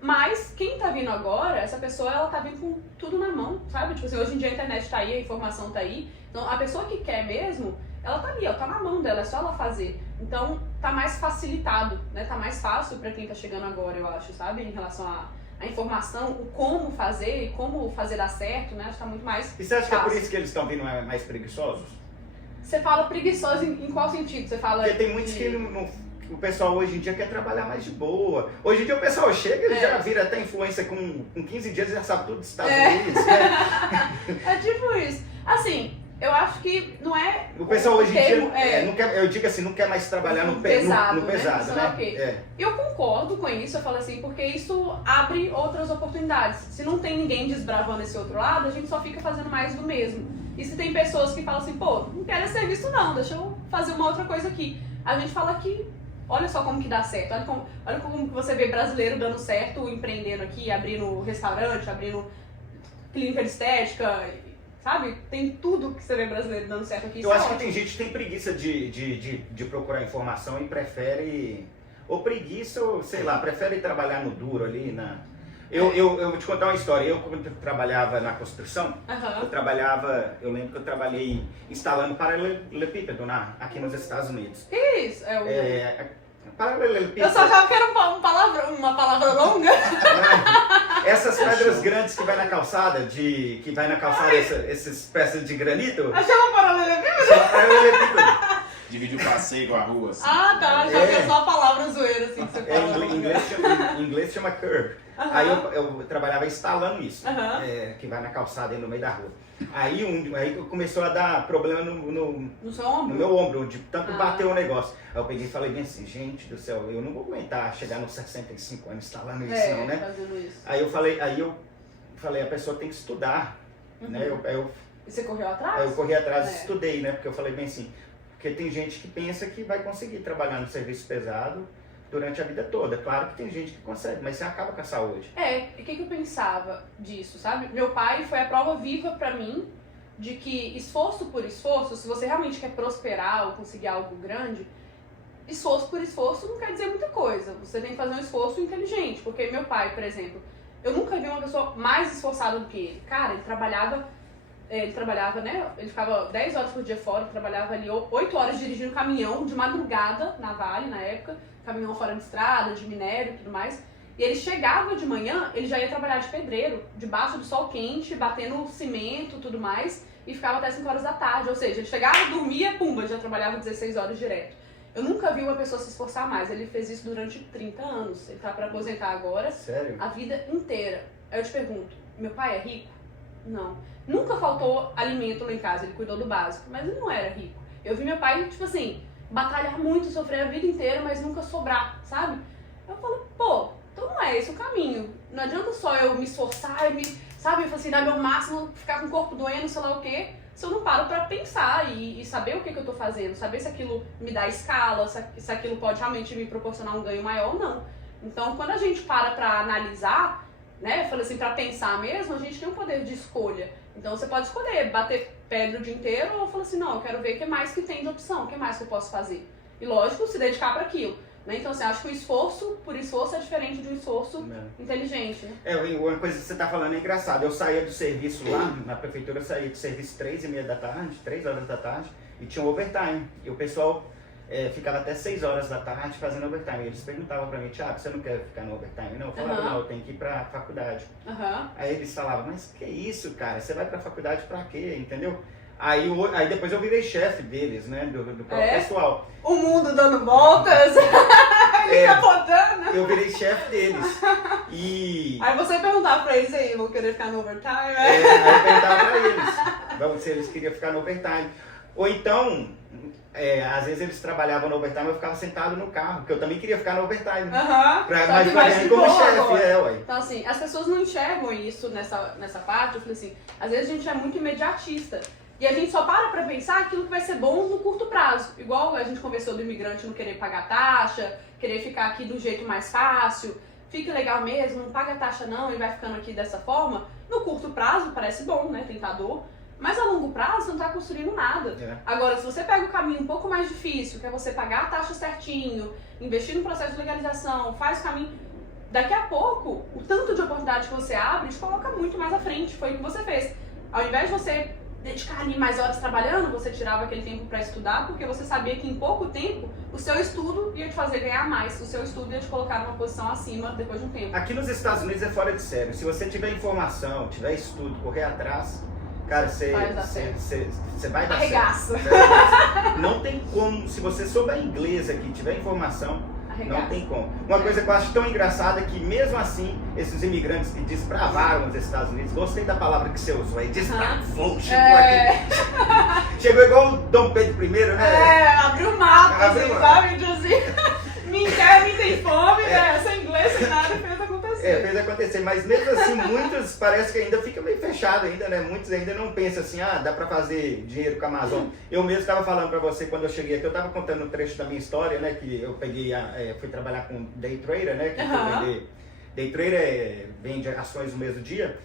Mas quem tá vindo agora, essa pessoa, ela tá vindo com tudo na mão, sabe? Tipo assim, hoje em dia a internet tá aí, a informação tá aí. Então a pessoa que quer mesmo, ela tá ali, ó, tá na mão dela, é só ela fazer. Então tá mais facilitado, né? Tá mais fácil pra quem tá chegando agora, eu acho, sabe? Em relação à informação, o como fazer e como fazer dar certo, né? Acho que tá muito mais E você acha que é por fácil. isso que eles estão vindo mais preguiçosos? Você fala preguiçoso em qual sentido? Você fala Porque tem muitos que o pessoal hoje em dia quer trabalhar mais de boa. Hoje em dia o pessoal chega e já vira até influência com 15 dias e já sabe tudo dos Estados Unidos, né? É tipo isso. Assim, eu acho que não é... O pessoal hoje em dia, termo, não quer, eu digo assim, não quer mais trabalhar no pesado, pesado, né? Okay. Eu concordo com isso, eu falo assim, porque isso abre outras oportunidades. Se não tem ninguém desbravando esse outro lado, a gente só fica fazendo mais do mesmo. E se tem pessoas que falam assim, pô, não quero esse serviço não, deixa eu fazer uma outra coisa aqui. A gente fala que, olha só como que dá certo, olha como que você vê brasileiro dando certo, empreendendo aqui, abrindo restaurante, abrindo clínica de estética, sabe? Tem tudo que você vê brasileiro dando certo aqui. Eu acho que tem gente que tem preguiça de procurar informação e prefere, ou preguiça, ou sei lá, prefere trabalhar no duro ali na... Eu vou te contar uma história. Eu, quando trabalhava na construção, eu lembro que eu trabalhei instalando paralelepípedo aqui nos Estados Unidos. Que isso? Paralelepípedo. Eu só achava que era uma palavra longa. Essas pedras grandes que vai na calçada, essas peças de granito. Achava paralelepípedo? Paralelepípedo. Divide o passeio com a rua, assim. Ah, tá. Achava que era só a palavra zoeira, assim, que você fala. Em inglês chama curb. Aí eu trabalhava instalando isso, que vai na calçada aí no meio da rua. Aí começou a dar problema no seu ombro? No meu ombro, de tanto bater o negócio. Aí eu peguei e falei bem assim, gente do céu, eu não vou aguentar chegar nos 65 anos instalando isso não, né? Fazendo isso. Aí eu falei, a pessoa tem que estudar, né? E você correu atrás? Aí eu corri atrás e estudei, né? Porque eu falei bem assim, porque tem gente que pensa que vai conseguir trabalhar no serviço pesado durante a vida toda. Claro que tem gente que consegue, mas você acaba com a saúde. O que eu pensava disso, sabe? Meu pai foi a prova viva pra mim de que esforço por esforço, se você realmente quer prosperar ou conseguir algo grande, esforço por esforço não quer dizer muita coisa. Você tem que fazer um esforço inteligente, porque meu pai, por exemplo, eu nunca vi uma pessoa mais esforçada do que ele. Cara, ele trabalhava, né? Ele ficava 10 horas por dia fora, trabalhava ali 8 horas dirigindo caminhão de madrugada na Vale, na época, caminhão fora de estrada, de minério e tudo mais. E ele chegava de manhã, ele já ia trabalhar de pedreiro, debaixo do sol quente, batendo cimento e tudo mais, e ficava até 5 horas da tarde. Ou seja, ele chegava, dormia, pumba, já trabalhava 16 horas direto. Eu nunca vi uma pessoa se esforçar mais. Ele fez isso durante 30 anos. Ele tá pra aposentar agora. Sério? A vida inteira. Aí eu te pergunto, meu pai é rico? Não. Nunca faltou alimento lá em casa, ele cuidou do básico, mas ele não era rico. Eu vi meu pai, tipo assim, batalhar muito, sofrer a vida inteira, mas nunca sobrar, sabe? Eu falo, pô, então não é esse o caminho. Não adianta só eu me esforçar e sabe, assim, dar meu máximo, ficar com o corpo doendo, sei lá o quê, se eu não paro pra pensar e saber o que eu tô fazendo, saber se aquilo me dá escala, se aquilo pode realmente me proporcionar um ganho maior ou não. Então, quando a gente para pra analisar, né, eu falei assim, pra pensar mesmo, a gente tem um poder de escolha. Então, você pode escolher bater pedra o dia inteiro ou falar assim, não, eu quero ver o que mais que tem de opção, o que mais que eu posso fazer. E, lógico, se dedicar para aquilo. Né? Então, assim, acho que o esforço por esforço é diferente de um esforço inteligente. Né? Uma coisa que você está falando é engraçada. Eu saía do serviço lá, na prefeitura, eu saía do serviço 3h30 da tarde, 3 horas da tarde, e tinha um overtime. E o pessoal ficava até 6 horas da tarde fazendo overtime. E eles perguntavam para mim, Thiago, você não quer ficar no overtime? Não, eu falava, não, eu tenho que ir para a faculdade. Aí eles falavam, mas que isso, cara? Você vai para a faculdade para quê? Entendeu? Aí depois eu virei chefe deles, né, do próprio pessoal. O mundo dando voltas, ele capotando. Eu virei chefe deles. E... Aí você perguntava pra eles aí, vão querer ficar no overtime? Aí eu perguntava pra eles se eles queriam ficar no overtime. Ou então, às vezes eles trabalhavam no overtime, eu ficava sentado no carro, porque eu também queria ficar no overtime. Mas pra mim como chefe, ué. Então assim, as pessoas não enxergam isso nessa parte, eu falei assim, às vezes a gente é muito imediatista. E a gente só para pensar aquilo que vai ser bom no curto prazo. Igual a gente conversou do imigrante não querer pagar taxa, querer ficar aqui do jeito mais fácil, fica legal mesmo, não paga taxa não e vai ficando aqui dessa forma. No curto prazo parece bom, né, tentador, Mas a longo prazo você não tá construindo nada. Agora, se você pega o caminho um pouco mais difícil, que é você pagar a taxa certinho, investir no processo de legalização, faz o caminho... Daqui a pouco, o tanto de oportunidade que você abre te coloca muito mais à frente. Foi o que você fez. Ao invés de você dedicar ali mais horas trabalhando, você tirava aquele tempo para estudar, porque você sabia que em pouco tempo o seu estudo ia te fazer ganhar mais, o seu estudo ia te colocar numa posição acima depois de um tempo. Aqui nos Estados Unidos é fora de série. Se você tiver informação, tiver estudo, correr atrás, cara, você vai dar Arregaça. certo. Não tem como, se você souber inglês aqui, tiver informação, não tem como. Uma coisa que eu acho tão engraçada é que, mesmo assim, esses imigrantes que desbravaram os Estados Unidos, gostei da palavra que você usou aí, desbravou, chegou aqui. Chegou igual o Dom Pedro I, né? Abriu o mapa, Abriu assim, o sabe? Assim, me quer, me tem fome, né? Sem inglês, sem nada, fez acontecer. Fez acontecer, mas mesmo assim, muitos parece que ainda fica meio fechado ainda, né? Muitos ainda não pensam assim, dá pra fazer dinheiro com a Amazon. Eu mesmo estava falando pra você quando eu cheguei aqui, eu tava contando um trecho da minha história, né? Que eu peguei, fui trabalhar com day trader, né? Que vender. Day trader vende ações no mesmo dia.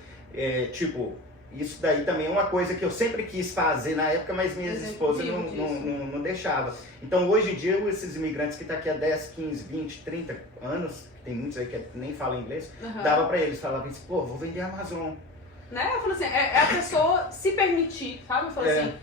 Tipo, isso daí também é uma coisa que eu sempre quis fazer na época, mas minha esposa não deixava. Então, hoje em dia, esses imigrantes que estão aqui há 10, 15, 20, 30 anos, tem muitos aí que nem falam inglês, dava pra eles, falava assim, pô, vou vender a Amazon. Né? Eu falo assim, é a pessoa se permitir, sabe? Eu falo assim,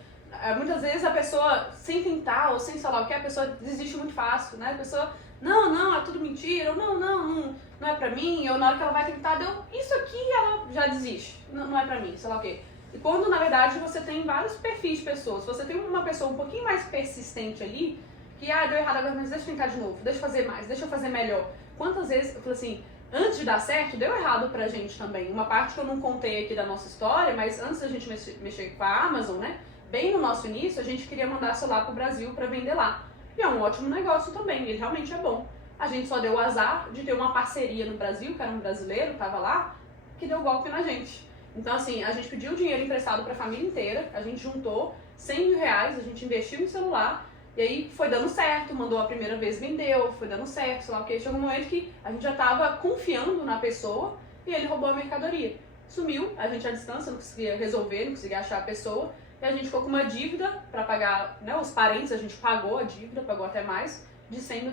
muitas vezes a pessoa, sem tentar ou sem sei lá o que, a pessoa desiste muito fácil, né? A pessoa, não, é tudo mentira, ou não é pra mim, ou na hora que ela vai tentar, isso aqui ela já desiste, não é pra mim, sei lá o quê. E quando, na verdade, você tem vários perfis de pessoas, você tem uma pessoa um pouquinho mais persistente ali, que, deu errado agora, mas deixa eu tentar de novo, deixa eu fazer mais, deixa eu fazer melhor. Quantas vezes, eu falo assim, antes de dar certo, deu errado pra gente também. Uma parte que eu não contei aqui da nossa história, mas antes da gente mexer com a Amazon, né, bem no nosso início, a gente queria mandar celular pro Brasil pra vender lá. E é um ótimo negócio também, ele realmente é bom. A gente só deu o azar de ter uma parceria no Brasil, que era um brasileiro, tava lá, que deu golpe na gente. Então, assim, a gente pediu dinheiro emprestado pra família inteira, a gente juntou 100 mil reais, a gente investiu no celular, e aí foi dando certo, mandou a primeira vez, vendeu, foi dando certo, sei lá o que. Chegou um momento que a gente já tava confiando na pessoa e ele roubou a mercadoria. Sumiu, a gente à distância, não conseguia resolver, não conseguia achar a pessoa, e a gente ficou com uma dívida pra pagar, né, os parentes, a gente pagou a dívida, pagou até mais, de 100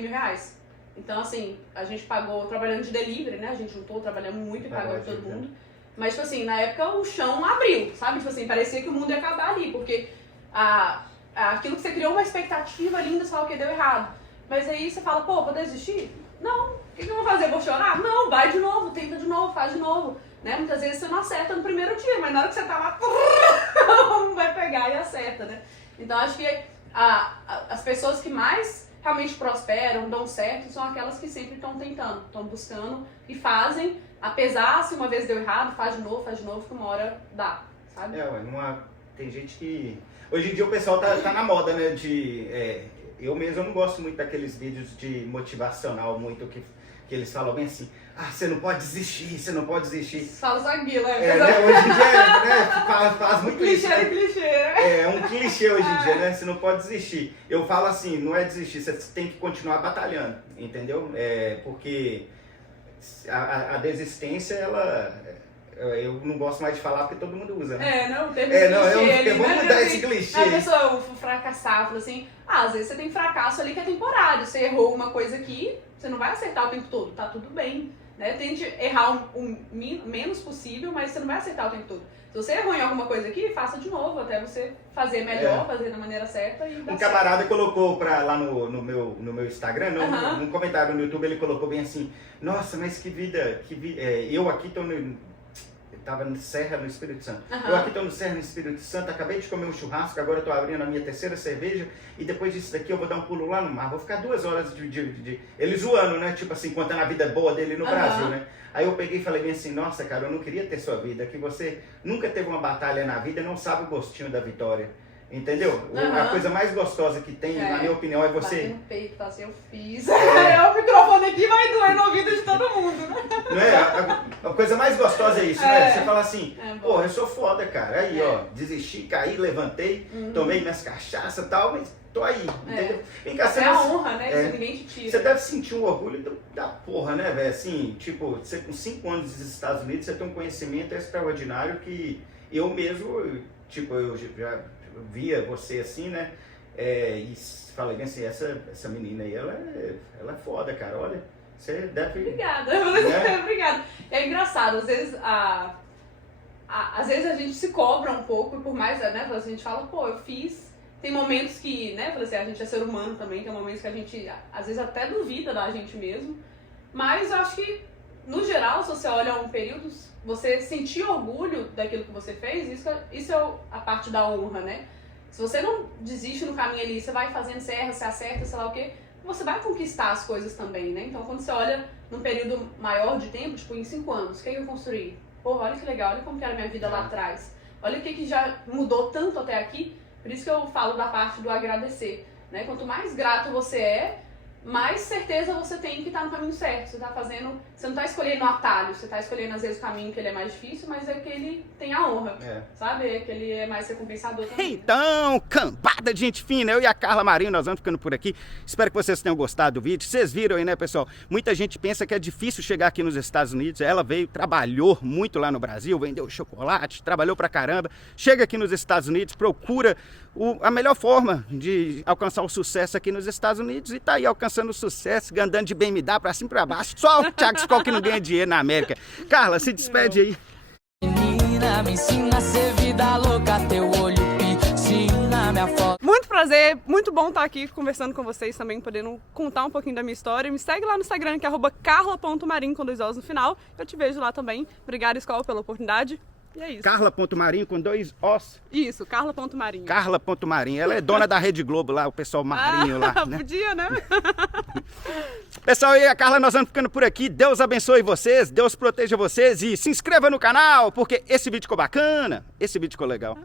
mil reais. Então, assim, a gente pagou trabalhando de delivery, né? A gente juntou, trabalhamos muito e pagou todo mundo. Mas, tipo assim, na época o chão abriu, sabe? Tipo assim, parecia que o mundo ia acabar ali, porque aquilo que você criou uma expectativa linda, só que deu errado. Mas aí você fala, pô, vou desistir? Não. O que eu vou fazer? Vou chorar? Não, vai de novo, tenta de novo, faz de novo. Né? Muitas vezes você não acerta no primeiro dia, mas na hora que você tá lá, vai pegar e acerta, né? Então, acho que as pessoas que mais realmente prosperam, dão certo, são aquelas que sempre estão tentando, estão buscando e fazem, apesar se uma vez deu errado, faz de novo, que uma hora dá, sabe? Tem gente que... Hoje em dia o pessoal tá na moda, né, eu mesmo não gosto muito daqueles vídeos de motivacional, muito que eles falam bem assim, você não pode desistir, você não pode desistir. Fala isso aqui, né? Hoje em dia, faz muito clichê, isso. Né? Clichê, né? É um clichê hoje em dia, né? Você não pode desistir. Eu falo assim, não é desistir, você tem que continuar batalhando, entendeu? Porque a desistência, eu não gosto mais de falar porque todo mundo usa, né? Não, teve clichê vamos mudar esse clichê. A pessoa fracassar, fala assim, às vezes você tem fracasso ali que é temporário, você errou uma coisa aqui, você não vai acertar o tempo todo, tá tudo bem, né? Tente errar o menos possível, mas você não vai acertar o tempo todo. Se você errou em alguma coisa aqui, faça de novo, até você fazer melhor, fazer da maneira certa e dar Um camarada colocou lá no meu Instagram, num comentário no YouTube, ele colocou bem assim, nossa, mas que vida, eu aqui tô tava no Serra, no Espírito Santo. Eu aqui tô no Serra, no Espírito Santo, acabei de comer um churrasco, agora eu tô abrindo a minha terceira cerveja e depois disso daqui eu vou dar um pulo lá no mar, vou ficar 2 horas ele zoando, né? Tipo assim, contando a vida boa dele no Brasil, né? Aí eu peguei e falei bem assim, nossa, cara, eu não queria ter sua vida, que você nunca teve uma batalha na vida e não sabe o gostinho da vitória. Entendeu? A coisa mais gostosa que tem, na minha opinião, é você... Bater no peito, assim, eu fiz. O microfone aqui vai doer no ouvido de todo mundo, né? Não é? A coisa mais gostosa é isso, né? Você fala assim, pô, eu sou foda, cara. Aí, ó, desisti, caí, levantei, tomei minhas cachaças e tal, mas tô aí, entendeu? Vem cá, é a honra, né? Isso ninguém te tira. Você deve sentir um orgulho da porra, né, velho? Assim, tipo, você com 5 anos nos Estados Unidos, você tem um conhecimento extraordinário que Eu mesmo, tipo, eu já via você assim, né? E falei bem assim, essa menina aí, ela é foda, cara, olha, você deve... Obrigada, Né? obrigada. É engraçado, às vezes às vezes a gente se cobra um pouco, e por mais, né, a gente fala, pô, eu fiz. Tem momentos que, né, a gente é ser humano também, tem momentos que a gente, às vezes, até duvida da gente mesmo. Mas eu acho que, no geral, se você olha um período, você sentir orgulho daquilo que você fez, isso é a parte da honra, né? Se você não desiste no caminho ali, você vai fazendo, você erra, você acerta, sei lá o quê, você vai conquistar as coisas também, né? Então, quando você olha num período maior de tempo, tipo, em 5 anos, o que eu construí? Pô, olha que legal, olha como que era a minha vida lá atrás. Olha o que já mudou tanto até aqui. Por isso que eu falo da parte do agradecer, né? Quanto mais grato você é, mais certeza você tem que estar no caminho certo. Você não está escolhendo o atalho, você está escolhendo às vezes o caminho que ele é mais difícil, mas é que ele tem a honra, sabe? É que ele é mais recompensador também. Então, cambada de gente fina, eu e a Carla Marinho, nós vamos ficando por aqui. Espero que vocês tenham gostado do vídeo. Vocês viram aí, né, pessoal? Muita gente pensa que é difícil chegar aqui nos Estados Unidos. Ela veio, trabalhou muito lá no Brasil, vendeu chocolate, trabalhou pra caramba. Chega aqui nos Estados Unidos, procura a melhor forma de alcançar o sucesso aqui nos Estados Unidos e tá aí alcançando o sucesso, andando de BMW pra cima e pra baixo. Só o Thiago Skol que não ganha dinheiro na América. Carla, se despede aí. Menina, me ensina a ser vida louca, teu olho piscina, minha foto. Muito prazer, muito bom estar aqui conversando com vocês também, podendo contar um pouquinho da minha história. Me segue lá no Instagram, que é @carla.marim com 2 Os no final. Eu te vejo lá também. Obrigada, Skol, pela oportunidade. E é isso. Carla.marinho com 2 Os. Isso, Carla.marinho. Carla.marinho. Ela é dona da Rede Globo lá, o pessoal Marinho lá, né? Podia, né? Pessoal, eu e a Carla, nós vamos ficando por aqui. Deus abençoe vocês, Deus proteja vocês e se inscreva no canal, porque esse vídeo ficou bacana, esse vídeo ficou legal.